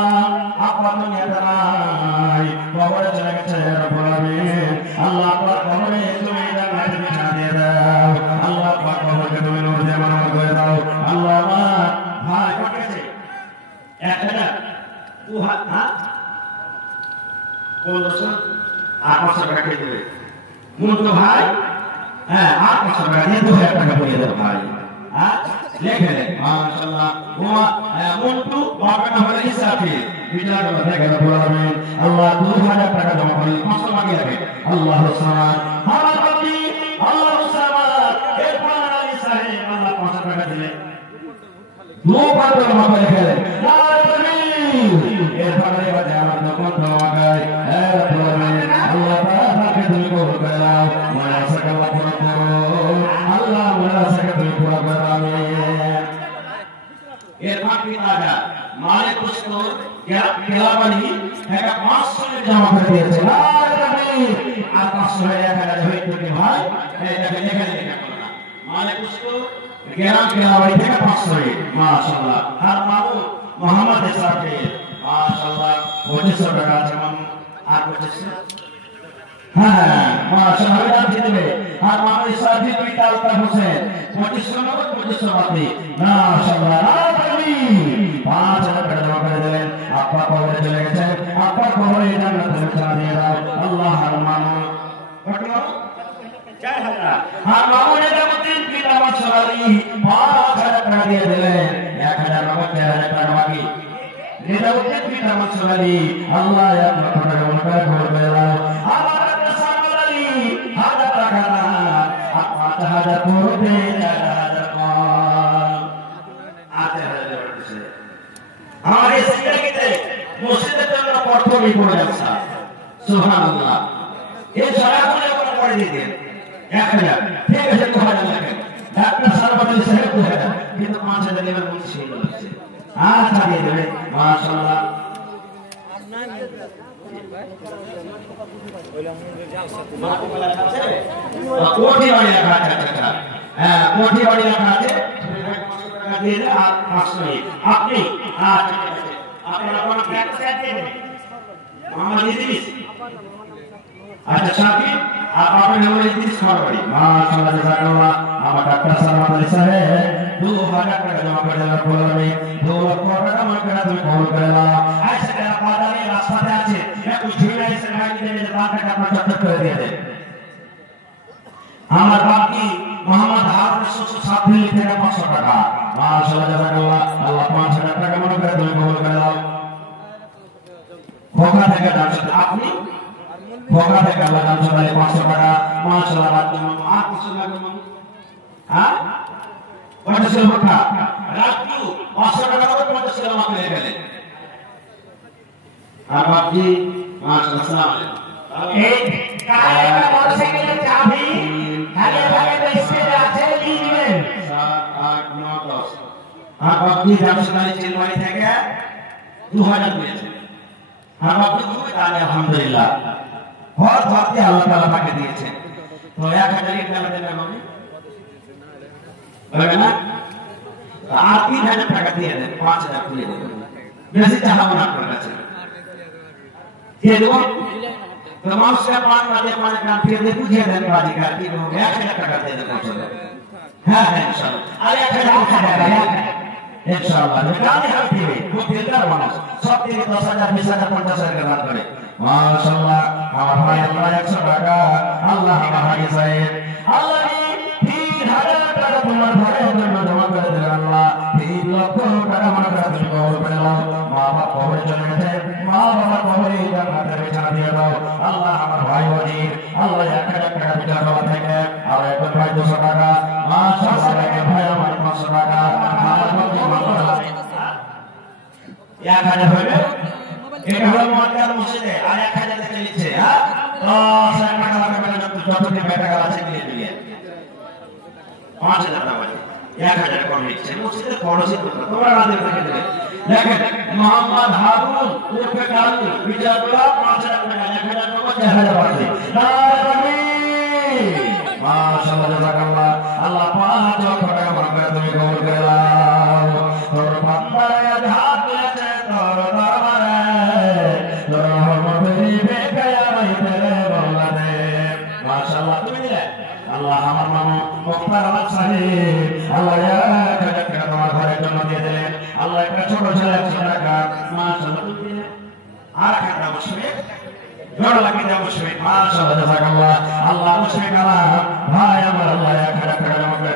আপনার দুনিয়াতে নাই কবরে চলে গেছে রব্বুল আলামিন আল্লাহ আপনার কবরে তুমি জান্নাতের বিছানা দিয়ে দাও আল্লাহ আপনার কবরকে তুমি নূর দিয়ে মানব করে দাও আল্লাহ আমার ভাই কত গেছে 1000 হ্যাঁ কোন দর্শন আর 500 টাকা খেয়ে দেবে মুন্টু ভাই হ্যাঁ আর 500 টাকা দিয়ে 2000 টাকা পড়িয়ে দাও ভাই হ্যাঁ লেখে দেন মাশাআল্লাহ ওমা মুন্টু বাবার নাম হলো ইসাফি বিচার করে দেখেন বলবেন আল্লাহ 2000 টাকা জমা করে 500 মাগি রাখে আল্লাহু সামাদ আমার প্রতি আল্লাহু সামাদ এই কোরআন আলী সাহেব আল্লাহ 500 টাকা দিলে দুবার জমা করে ফেলেন এরপরে বাজে আমার দোকান জমা গায় রব্বুল আলামিন আল্লাহ তাআলাকে তুমি কবুল করে নাও মুনাফিক আল্লাহ পুরো করো আল্লাহ মুনাফিক তুমি পুরো করো আমিন এরপর কি রাজা মালিক পুষ্কর কেলাবানি একটা 500 জমা করে দিয়েছে আর 500 1000 হইতো কি ভাই এটাকে লেখা লেখা করো না মালিক পুষ্কর কেলাবানি থেকে 500 মাশাআল্লাহ আর মামু মোহাম্মদ ইসরাফি মাশাআল্লাহ 2500 টাকা আছে মামু আর 2500 হ্যাঁ মাশাআল্লাহ দাম দিতে আর মামু ইসরাফি তুমি তালতা হোসেন 2500 নগদ 2500 বাকি মাশাআল্লাহ আপনি 5000 টাকা জমা করে দিলেন আপা কবরে চলে গেছে আপা কবরে জান্নাতের বিছানা দিয়ে দাও আল্লাহ আর মামু কত 4000 আর মামুন নিজামুদ্দিন পিতা মাসুদ আলী 5000 টাকা দিয়ে দিলেন 1000 নগদ 4000 টাকা বাকি নিজামুদ্দিন পিতা মাসুদ আলী আল্লাহ আপনার টাকা মনে করে দিলাম আমার সামনে আলী 1000 টাকা না 5000 করবে 4000 কম 8000 করতেছে আমার এই সিটাকিতে মসজিদের জন্য পড়তনি পড়ে যাচ্ছে সুবহানাল্লাহ এই সারাগুলো করে পড়ে দিতে 1000 ঠিক আছে 2000 লাগে ডাক্তার সারবাদী সাহেব 2000 কিন্তু 5000 দেবার বলছি বলছে আচ্ছা দিয়ে দেবে মাশাআল্লাহ কোটি বাড়ি রাখা আছে হ্যাঁ কোটি বাড়ি রাখা আছে টাকা দিয়ে দেন আর 500 আপনি আচ্ছা আপনার আপনার ট্যাক্স দিয়ে দেন মোহাম্মদ ইদ্রিস আচ্ছা শাফি আপনার নাম ইদ্রিস খারবাড়ি মাশাআল্লাহ জাযাকাল্লাহ আমার ডাক্তার সালাম আলী সাহেব 2000 টাকা জমা করে দেওয়ার পরে 2 লক্ষ টাকা আমার কাছে তুমি কল করে দাও আচ্ছা যারা বাজারে রাস্তাতে আছে একটু ঝুড়ে এসে মাইক দিয়ে 5 টাকা আপনার চট করে দিয়ে দেন আমার বাকি মোহাম্মদ হাফিজ 7 মিনিট থেকে 500 টাকা মাশাআল্লাহ জাযাকাল্লাহ আল্লাহ 5000 টাকা মনে করে তুমি কবুল করে দাও ভোগা থেকে দাঁড়াচ্ছেন আপনি ভোগা থেকে আল্লাহ দান করে 500 টাকা মাশাআল্লাহ বাদ দিন আর কিছু লাগবে হ্যাঁ কত ছিল ভোগা রাখু 500 টাকা করে কত ছিল আমাকে দিয়ে গেলেন আর বাকি মাশাআল্লাহ সালাম এই কারেন্ট মোটরসাইকেলের চাবি ভাগে ভাগে তো স্পিডে আছে নিয়ে নেবেন 7 8 9 10 আর বাকি জামশাদারি চিলমারি থেকে 2000 দিয়েছে আর বাকি খুবই তাহলে আলহামদুলিল্লাহ बहुत बात अल्लाह ताला पाके दिए तो 1000 एक টাকা দেন আমি বলে না আর 3000 টাকা দিয়ে দেন 5000 তুলে দেন বেশি চাহাবো না আপনার কাছে দিয়ে দেবো तो माउस का पान वाले पान का फिर दे पूछे देन बाजी का कि हो गया 1000 टाका दे देना चलो हां इंशाल्लाह अरे 1000 टाका इंशाल्लाह निकाल हर दिए वो दिलदार मानुष सब दिए 10000 20000 50000 के बात करे माशाल्लाह আমার ভাই আল্লাহ 100 টাকা আল্লাহ আমার ভাই সাহেব আল্লাহ 3000 টাকা তোমার ভাইয়ের জন্য জমা করে দিলেন আল্লাহ 3 লক্ষ টাকা আমার কাছে কবুল করে নাও মা বাবা কবরে চলে গেছে মা বাবা কবরে জান্নাতের বিছানা দিয়ে দাও আল্লাহ আমার ভাই ওয়াজির আল্লাহ 1000 টাকা বিচার করা থেকে আর একবার ভাই 200 টাকা মাশাআল্লাহ ভাই আমার 500 টাকা আমার বাবা 1000 হবে এটা হলো মক্কার মসজিদে আর 1000 টাকা নিচ্ছে হ্যাঁ 10000 টাকা লাগবে যতটি টাকা আছে নিয়ে দিয়ে 5000 টাকা 1000 কম নিচ্ছে মসজিদের পড়োশি তোমরা রাতে থেকে দেবে দেখেন মোহাম্মদ হারুন উর্ফে কালু বিজয়পুরা 5000 টাকা 1000 টাকা 1000 আছে মাশাআল্লাহ জাযাকাল্লাহ আল্লাহ 5 লক্ষ টাকা মানবে তুমি কবুল করে দাও তোর বান্দার হাত দিয়েছে তোর দরবারে তোর রহমতে বেকায়া বাইরে বললানে মাশাআল্লাহ তুমি দিলে আল্লাহ আমার মামু মুখতার আহমদ সাহেব আল্লাহ টাকা তোমার ঘরের জন্য দিয়ে দিলেন আল্লাহ একটা ছোট ছেলে 100 টাকা মাশাআল্লাহ তুমি দিলে আর একটা মুশরিক জোর লাগিয়ে দাও মুশরিক মাশাআল্লাহ জাযাকাল্লাহ আল্লাহ মুশরিক আল্লাহ ভাই আমার আল্লাহ 1000 টাকা জমা করে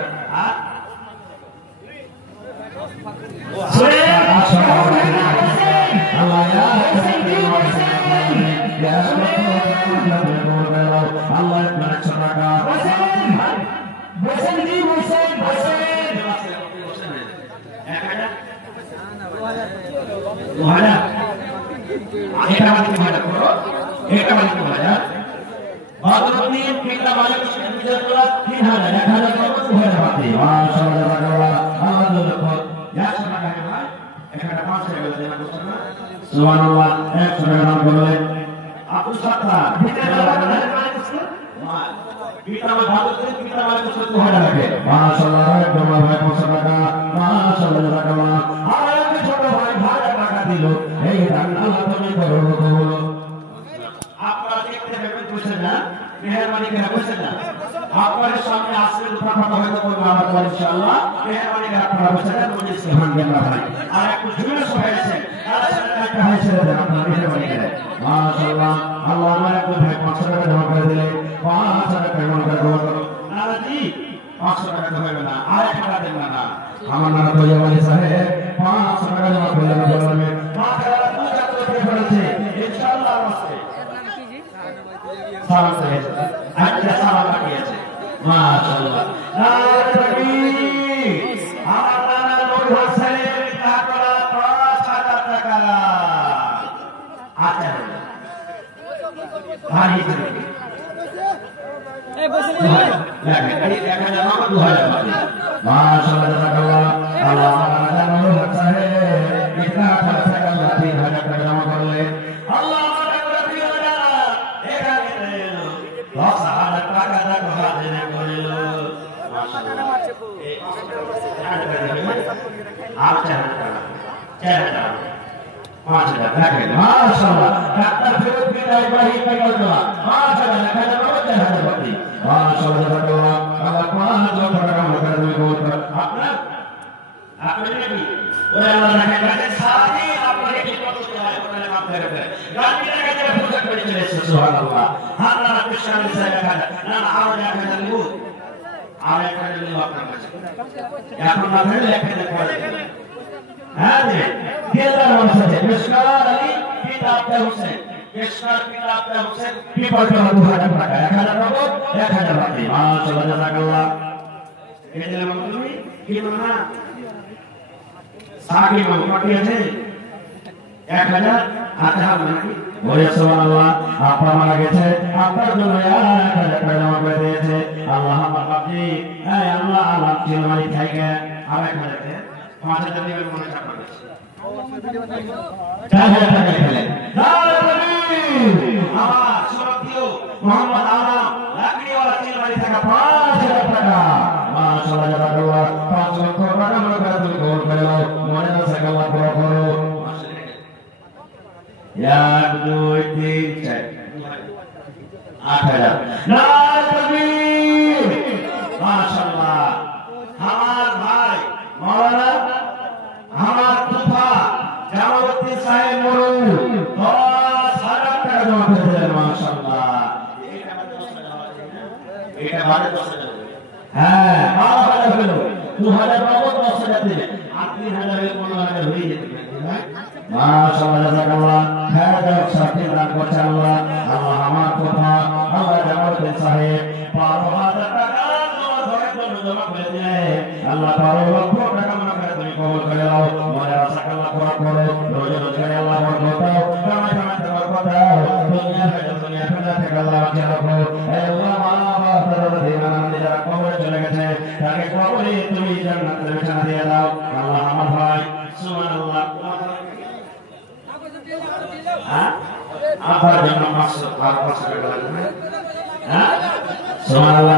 সুবহানাল্লাহ 100 টাকা নাম বললেন আপু সাতরা পিতা আমার ভাগত পিতা আমার কষ্ট 2000 টাকা মাশাআল্লাহ একদম ভাই 500 টাকা মাশাআল্লাহ জাযাকাল্লাহ আর একটা ছোট ভাই 1000 টাকা দিল এই দান আল্লাহ তুমি করো কবুল আপনারা দেখতে পাবেন বুঝছেন না মেহেরবানি করে বুঝছেন না আপনাদের সামনে আসলে কথা হয়তো বলবো আমার পর ইনশাআল্লাহ মেহেরবানি করে আপনারা বুঝছেন মুঝে সুবহান আল্লাহ ভাই আর একটু জুড়ে সবাই আছেন তারা সাথে একটা হয়েছে আপনারা মেহেরবানি করে মাশাআল্লাহ আল্লাহ আমার একটু ভাই 500 টাকা জমা করে দিলে 500 টাকা জমা করে দেবো নানাজি 500 টাকা তো হবে না আর 1 টাকা দেন না আমার নানা তো জামালি সাহেব 500 টাকা জমা করে দেবেন বলবে মাশাআল্লাহ দুই ছাত্র পড়েছে ইনশাআল্লাহ আছে সালাম সাহেব আজকে সালাম পাঠিয়েছে মাশাআল্লাহ নারে তাকবীর আমার নানা নূর হোসেন টাকা 5000 টাকা আচ্ছা ভাই এই বসে লাগে এই 1000 টাকা 2000 টাকা মাশাআল্লাহ জাযাকাল্লাহ আল্লাহ আমার নানা নূর হোসেন ইতনা টাকা 3000 টাকা জমা করলে আল্লাহ আমার টাকা দিয়ে না এখানে 10000 টাকা টাকা হাজির করিল মাশাআল্লাহ আচ্ছা চাচা মাশাআল্লাহ দেখেন মাশাআল্লাহ ডাক্তার ফিরোজ বিন ইব্রাহিম কাইয়াল্লাহ মাশাআল্লাহ দেখেন মাশাআল্লাহ বাকি মাশাআল্লাহ জাযাকাল্লাহ আল্লাহ পাঁচ লক্ষ টাকা মহাকার দুই গোল আপনার আপনি নাকি ওরে আল্লাহ দেখেন সাথী আপনাকে কি করতে হয় ওরে কাম করে গাড়ি টাকা দিয়ে পূজা করে চলেছে সুবহানাল্লাহ আল্লাহ কৃষ্ণ সাহেব না আর দেখা গেল আর একটা দিন আপনার কাছে এখন না ধরে লেখা পড়ে হ্যাঁ জি দিলদার মানুষ আছে মিশকার আলী পিতা আব্দুল হোসেন মিশকার পিতা আব্দুল হোসেন পিপল টলা 2000 টাকা 1000 নগদ 1000 বাকি মাশাআল্লাহ জাযাকাল্লাহ এই দিলাম তুমি কি না সাকি মাল পাঠিয়েছে 1000 আচ্ছা নাকি ওরে সুবহানাল্লাহ আপা মারা গেছে আপনার জন্য 1000 টাকা জমা করে দিয়েছে আল্লাহ আমার বাপজি এই আল্লাহ আমার জিলমানি থাকে আর 1000 টাকা 5000 টাকা মনে চাপ করেছে 4000 টাকা খেলে আমার সুরক্ষিত মোহাম্মদ আলম লাকড়িওয়ালা জিলমানি থেকে 5000 টাকা মাশাআল্লাহ জাযাকাল্লাহ 5 লক্ষ টাকা মনে করে তুমি গোল করে নাও মনে আছে আল্লাহ পুরো করো 1 2 3 4 8000 নারে তাকবীর মাশাআল্লাহ আমার ভাই মাওলানা আমার তুফা জামালউদ্দিন সাহেব মরু 10000 টাকা জমা করে দিলেন মাশাআল্লাহ এটা বারে 10000 হ্যাঁ 12000 হলো 2000 নগদ 10000 দিলেন 3000 এর 15000 হয়ে যেতে পারে মাশাআল্লাহ জাযাকাল্লাহ খায়র সাথে দান করছে আল্লাহ আল্লাহ আমার কথা আল্লাহ জামালউদ্দিন সাহেব 12000 টাকা জমা করে দিলে আল্লাহ 12 লক্ষ টাকা মনে করে তুমি কবুল করে নাও মনের আশা আল্লাহ পুরো করো রোজে রোজগারে আল্লাহ বরকত দাও কামাই কামাইতে বরকত দাও দুনিয়া থেকে আল্লাহ বাঁচিয়ে রাখো হে আল্লাহ মা বাবার দিনানন্দে যারা কবরে চলে গেছে তাকে কবরে তুমি জান্নাতের বিছানা দিয়ে দাও আল্লাহ আমার ভাই সুবহানাল্লাহ হ্যাঁ আপনার জন্য 500 টাকা লাগবে হ্যাঁ সুবহানাল্লাহ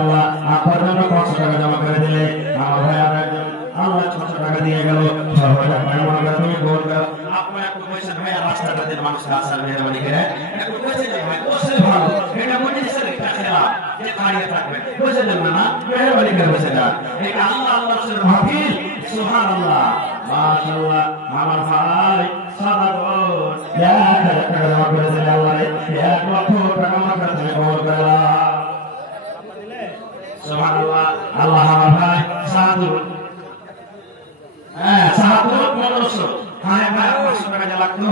আল্লাহ আপনার জন্য 500 টাকা জমা করে দিলে আমার ভাই আর একজন আল্লাহ 600 টাকা দিয়ে গেল 600 টাকা মনে তুমি গোল দাও আপনার একটু পয়সা ভাই রাস্তাটা দিন মানুষ রাস্তা মেহরবানি করে একটু পয়সা দেন ভাই পয়সা ভালো এটা বুঝে দিছেন কাছেরা যে দাঁড়িয়ে থাকবে পয়সা দেন না মেহরবানি করে পয়সা দাও এই আল্লাহ আল্লাহর সাথে মাহফিল সুবহানাল্লাহ মাশাআল্লাহ আমার ভাই সাদাত 1000 টাকা জমা করে দিলে আল্লাহ 1 লক্ষ টাকা মনে করে তুমি কবুল করে দাও সুবহানাল্লাহ আল্লাহ আমার ভাই সাদুল সাদুল 1500 হ্যাঁ ভাই 500 টাকা যা লাগতো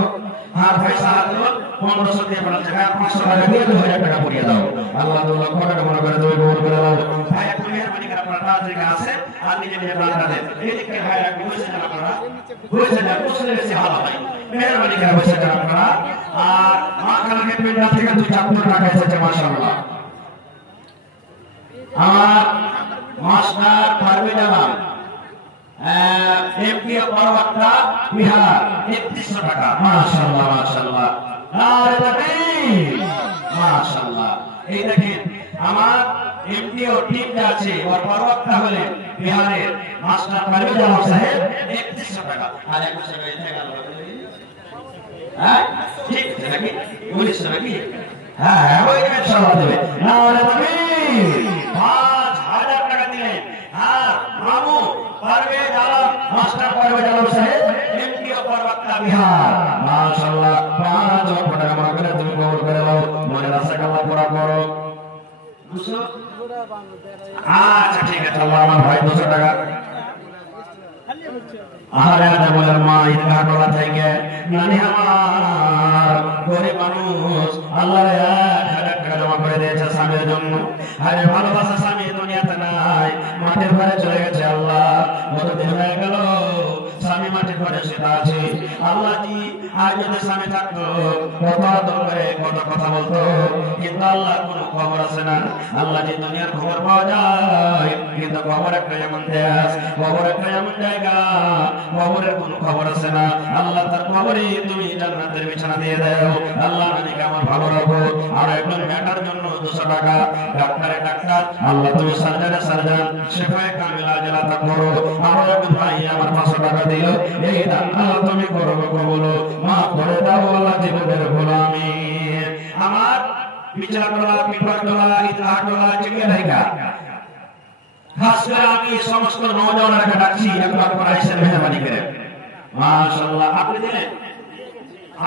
হ্যাঁ ভাই সাদুল 1500 দিয়ে পড়া জায়গা 500 টাকা দিয়ে 2000 টাকা পড়িয়ে দাও আল্লাহ 2 লক্ষ টাকা মনে করে তুমি কবুল করে দাও ভাই তুমি মেহরবানি করে আপনার টাকা জায়গা আছে আর নিজে নিজে টাকা দেন এই দিকে ভাই একটু বসে যান আপনারা বসে যান বসে এসে ভালো ভাই মেহরবানি করে বসে যান আপনারা আর মা কালকে পিন্ডা থেকে 2 টাকা এসেছে মাশাআল্লাহ আমার মাস্টার পারভেজ আলম এমপিও পরবর্তী বিহার 3100 টাকা মাশাআল্লাহ মাশাআল্লাহ নারে তাকবীর মাশাআল্লাহ এই দেখেন আমার এমপিও টিম আছে ওর পরবর্তী হলে বিহারের মাস্টার পারভেজ আলম সাহেব 3100 টাকা আর 100 টাকা এসে গেল হ্যাঁ ঠিক আছে নাকি 1900 নাকি হ্যাঁ ওই ইনশাআল্লাহ দেবে নারে তাকবীর 5000 টাকা দিলেন আর মামু পারভেজ আলম মাস্টার পারভেজ আলম সাহেব এমপিও পরবর্তী বিহার মাশাআল্লাহ 5 লক্ষ টাকা আচ্ছা ঠিক আছে, আল্লাহ আমার ভাই 200 টাকা। আরে আদা বলার মা ঈদগাহ টোলা থেকে নানি আমার গরিব মানুষ আল্লাহ 1000 টাকা জমা করে দিয়েছে স্বামীর জন্য। আরে ভালোবাসা স্বামী দুনিয়াতে নাই, মাটির ঘরে চলে গেছে। আল্লাহ কতদিন হয়ে গেল স্বামী মাটির ঘরে শুয়ে আছে। আল্লাহ জি আজ যদি স্বামী থাকতো কত আদর করে কত কথা বলতো, কিন্তু আল্লাহ কোনো খবর আছে না। আল্লাহ জি দুনিয়ার খবর পাওয়া যায়, কিন্তু খবর একটা এমন দেশ, খবর একটা এমন জায়গা, খবরের কোনো খবর আছে না। আল্লাহ তার খবরে তুমি জান্নাতের বিছানা দিয়ে দাও। আল্লাহ নানিকে আমার ভালো রাখো। আর একজন মেটার জন্য 200 টাকা। ডাক্তারে ডাক্তার, আল্লাহ তুমি সার্জারে সার্জান, শেফায়ে কামিলা জেলাতা করো। আমার একজন ভাই আমার 500 টাকা দিল, এই দান আল্লাহ তুমি করো কবুল, মাফ করে দাও আল্লাহ জীবনের ভুল। আমিন। আমার বিচারটোলা পিপাটোলা ইতহাটোলা চিকে দেখা খাস করে আমি সমস্ত নওজওয়ানকে ডাকছি একবার করে আইসেন মেহরবানি করে। মাশাআল্লাহ আপনি দিলেন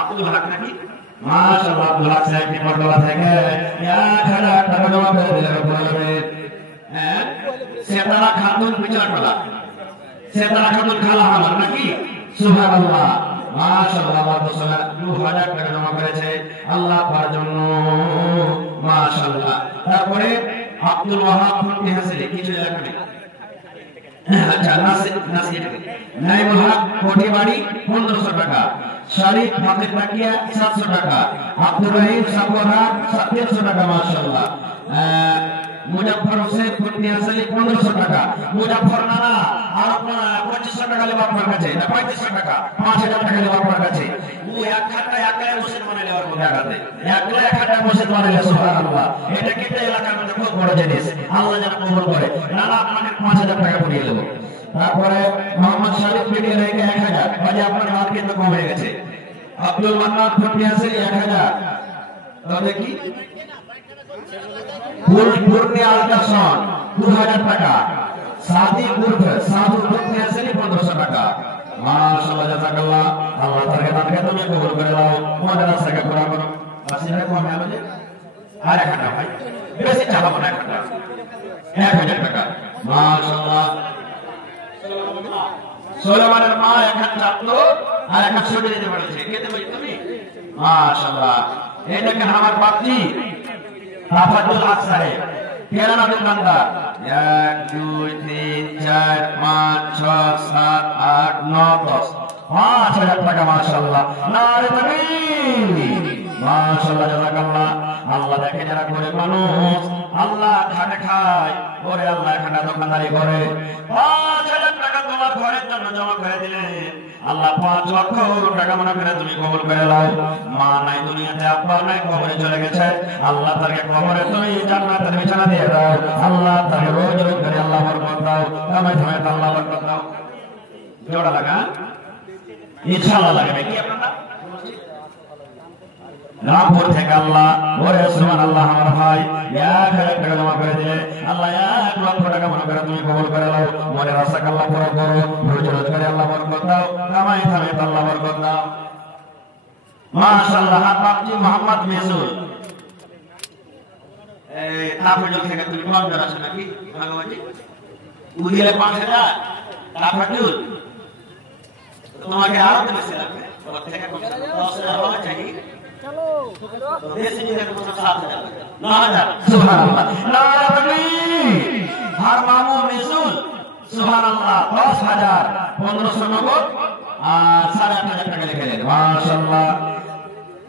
আব্দুল হক নাকি? মাশাআল্লাহ আব্দুল হক সাহেব পিপাটোলা থেকে 1000 টাকা জমা করে দিলেন। হ্যাঁ সেতারা খাতুন বিচারটোলা, সেতারা খাতুন খালা আমার নাকি? সুবহানাল্লাহ মাশাআল্লাহ 2000 টাকা জমা করেছে আল্লাহ পার জন্য। মাশাআল্লাহ। তারপরে আব্দুল ওয়াহাব ফন্টি হাসিলে কিছু লেখা নেই। আচ্ছা নাসির নাইমুল হক কোটিবাড়ি 1500 টাকা। শরীফ ফাকির বাকিয়া 700 টাকা। আব্দুর রহিম সাবরা 700 টাকা। মাশাআল্লাহ। মুজাফফর হোসেন ফন্টি হাসিলে 1500 টাকা। মুজাফফর নানা আর 2500 টাকা লেবা আপনার কাছে না 3500 টাকা 5000 টাকা লেবা আপনার কাছে। ও এক খাতা একলাই মসজিদ মানে লেবার কথা কাছে একলাই এক খাতা মসজিদ মানে লে। সুবহানাল্লাহ। এটা কিন্তু এলাকার মধ্যে খুব বড় জিনিস, আল্লাহ যেন কবুল করে। নানা আপনাকে 5000 টাকা পড়িয়ে দেব। তারপরে মোহাম্মদ শরীফ বিডি রেখে 1000, বাজে আপনার হাত কিন্তু কম হয়ে গেছে। আব্দুল মান্নান ফন্টি হাসিলে 1000। তো দেখি পূর্ণি আলতাসন 2000 টাকা। সাদি উর্ফ সাধু ফন্টি হাসিলে 1500 টাকা। মাশাআল্লাহ জাযাকাল্লাহ। আল্লাহ তাআলা দানকে তুমি কবুল করে নাও, মাদ্রাসাকে পুরা করো। আসলে কম হবে যে আর এক টাকা ভাই বেশি চালাবো না, এক টাকা 1000 টাকা। মাশাআল্লাহ। সুলাইমানের মা এখন চাপলো আর এখন ছুটে যেতে বলেছে, কেতে বলি তুমি? মাশাআল্লাহ। এই দেখেন আমার বাপজি রাফাতুল হক সাহেব কেরানা দোকানদার 1 2 3 4 5 6 7 8 9 10 5000 টাকা। মাশাআল্লাহ। নারে তাকবীর। মাশাআল্লাহ জাযাকাল্লাহ। আল্লাহ দেখে যারা করে মানুষ আল্লাহ খাটে খায়, ওরে আল্লাহ এখানে দোকানদারি করে 5000 টাকা তোমার ঘরের জন্য জমা করে দিলেন। আল্লাহ 5 লক্ষ টাকা মনে করে তুমি কবুল করে নাও। মা নাই দুনিয়াতে, আব্বা নাই, কবরে চলে গেছে। আল্লাহ তাকে কবরে তুমি জান্নাতের বিছানা দিয়ে দাও। আল্লাহ তাকে রোজ রোজ করে আল্লাহ বরকত দাও, কামাই ধরে আল্লাহ বরকত দাও। জোড়া লাগা ইনশাআল্লাহ লাগবে কি আপনারা? রামপুর থেকে আল্লাহ ওরে সুবহানাল্লাহ আমার ভাই 1000 টাকা জমা করে দিলে আল্লাহ 1 লক্ষ টাকা মনে করে তুমি কবুল করে নাও। মনে রাসাক আল্লাহ পুরো করো, রোজ রোজ করে আল্লাহ বরকত দাও, কামাই ধরে আল্লাহ বরকত দাও। মাশাআল্লাহ। বাপজি মোহাম্মদ মেসুল এই তাফজুল থেকে তুমি কম ধরে আসো নাকি ভাগবাজি উদিলে 5000 তাফজুল তোমাকে আরো বেশি লাগবে, ওর থেকে 10000 হওয়া চাই। চলো তো দেশে নিয়ে কোনো 7000 9000। সুবহানাল্লাহ। নারে তাকবীর। আর মামু মেসুল সুবহানাল্লাহ 10000 1500 নগদ আর 8500 টাকা লিখে দেন। মাশাআল্লাহ।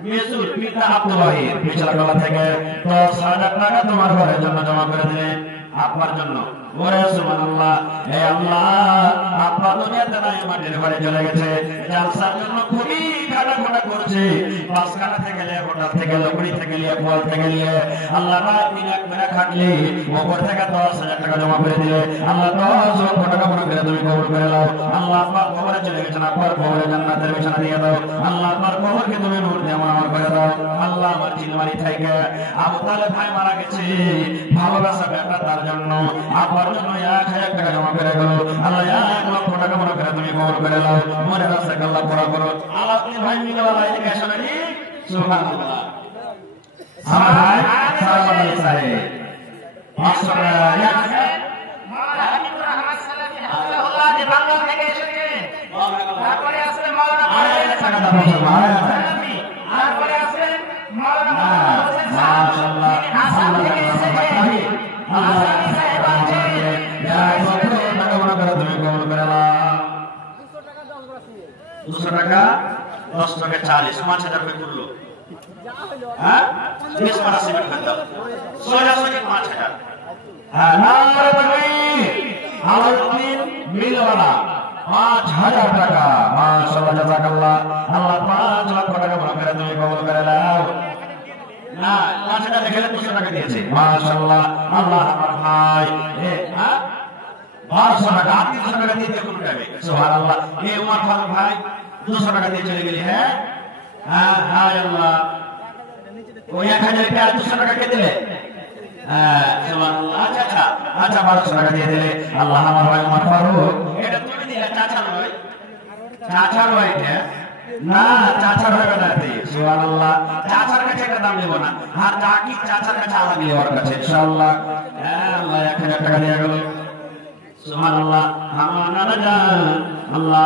মেসুল পিতা আব্দুল ওয়াহিদ বিচারকলা থেকে 10000 টাকা তোমার ঘরের জন্য জমা করে দিলেন, আপনার জন্য। ওরে সুবহানাল্লাহ। হে আল্লাহ, আপা দুনিয়াতে নাই, মাটির ঘরে চলে গেছে। জালসার জন্য খুবই খাটাখাটা করছে। বাসখানা থেকে নিয়ে, হোটেল থেকে, লকড়ি থেকে নিয়ে, ফল থেকে নিয়ে আল্লাহ রাত দিন এক মেরা খাটলি ওপর থেকে 10000 টাকা জমা করে দিলে। আল্লাহ 10 লক্ষ টাকা মনে করে তুমি কবুল করে নাও। আল্লাহ আপনার কবরে চলে গেছেন, আপনার কবরে জান্নাতের বিছানা দিয়ে দাও। আল্লাহ আপনার কবরকে তুমি নূর দিয়ে আমার করে দাও। আল্লাহ আমার চিলমারি থেকে আবু তালেব ভাই মারা গেছে, ভালোবাসা ব্যাপার তার জন্য আপনার জন্য 1000 টাকা জমা করে গেল। আল্লাহ 1 লক্ষ টাকা মনে করে তুমি কবুল করে নাও। মনে রাস্তা আল্লাহ পুরা করো। আল্লাহ আপনি ভাই মিলালা এদিকে আসেন নাকি? সুবহানাল্লাহ। আমার ভাই সালাম আলাইকুম সাহেব 500 টাকা টাকা 10 টাকা 40 5,000 করে করলো হ্যাঁ 20 টাকা সিমেন্ট করে দাও 5,000 হ্যাঁ নারে তাকবীর আমার দিন মিলওয়ালা 5,000 টাকা মাশাআল্লাহ জাযাকাল্লাহ আল্লাহ 5 লক্ষ টাকা বরকত তুমি কবুল করে নাও না 5,000 দেখে 200 টাকা দিয়েছে মাশাআল্লাহ আল্লাহ আমার ভাই হ্যাঁ 500 টাকা 300 টাকা দিয়ে কবুল করবে সুবহানাল্লাহ এই উমর ফারুক ভাই 200 টাকা দিয়ে চলে গেলি হ্যাঁ হ্যাঁ হায় আল্লাহ ওই 1000 টাকা 200 টাকা কে দিলে হ্যাঁ সুবহানাল্লাহ আচ্ছা 1200 টাকা দিয়ে দিলে আল্লাহ আমার ভাই উমর ফারুক এটা তুমি দিলে চাচা নয় না চাচার হবে না সুবহানাল্লাহ চাচার কাছে একটা দাম দেব না আর টাকি চাচার কাছে আলাদা নিয়ে ওর কাছে ইনশাআল্লাহ হ্যাঁ আল্লাহ 1000 টাকা দিয়ে গেল সুবহানাল্লাহ আমার নানা জান আল্লাহ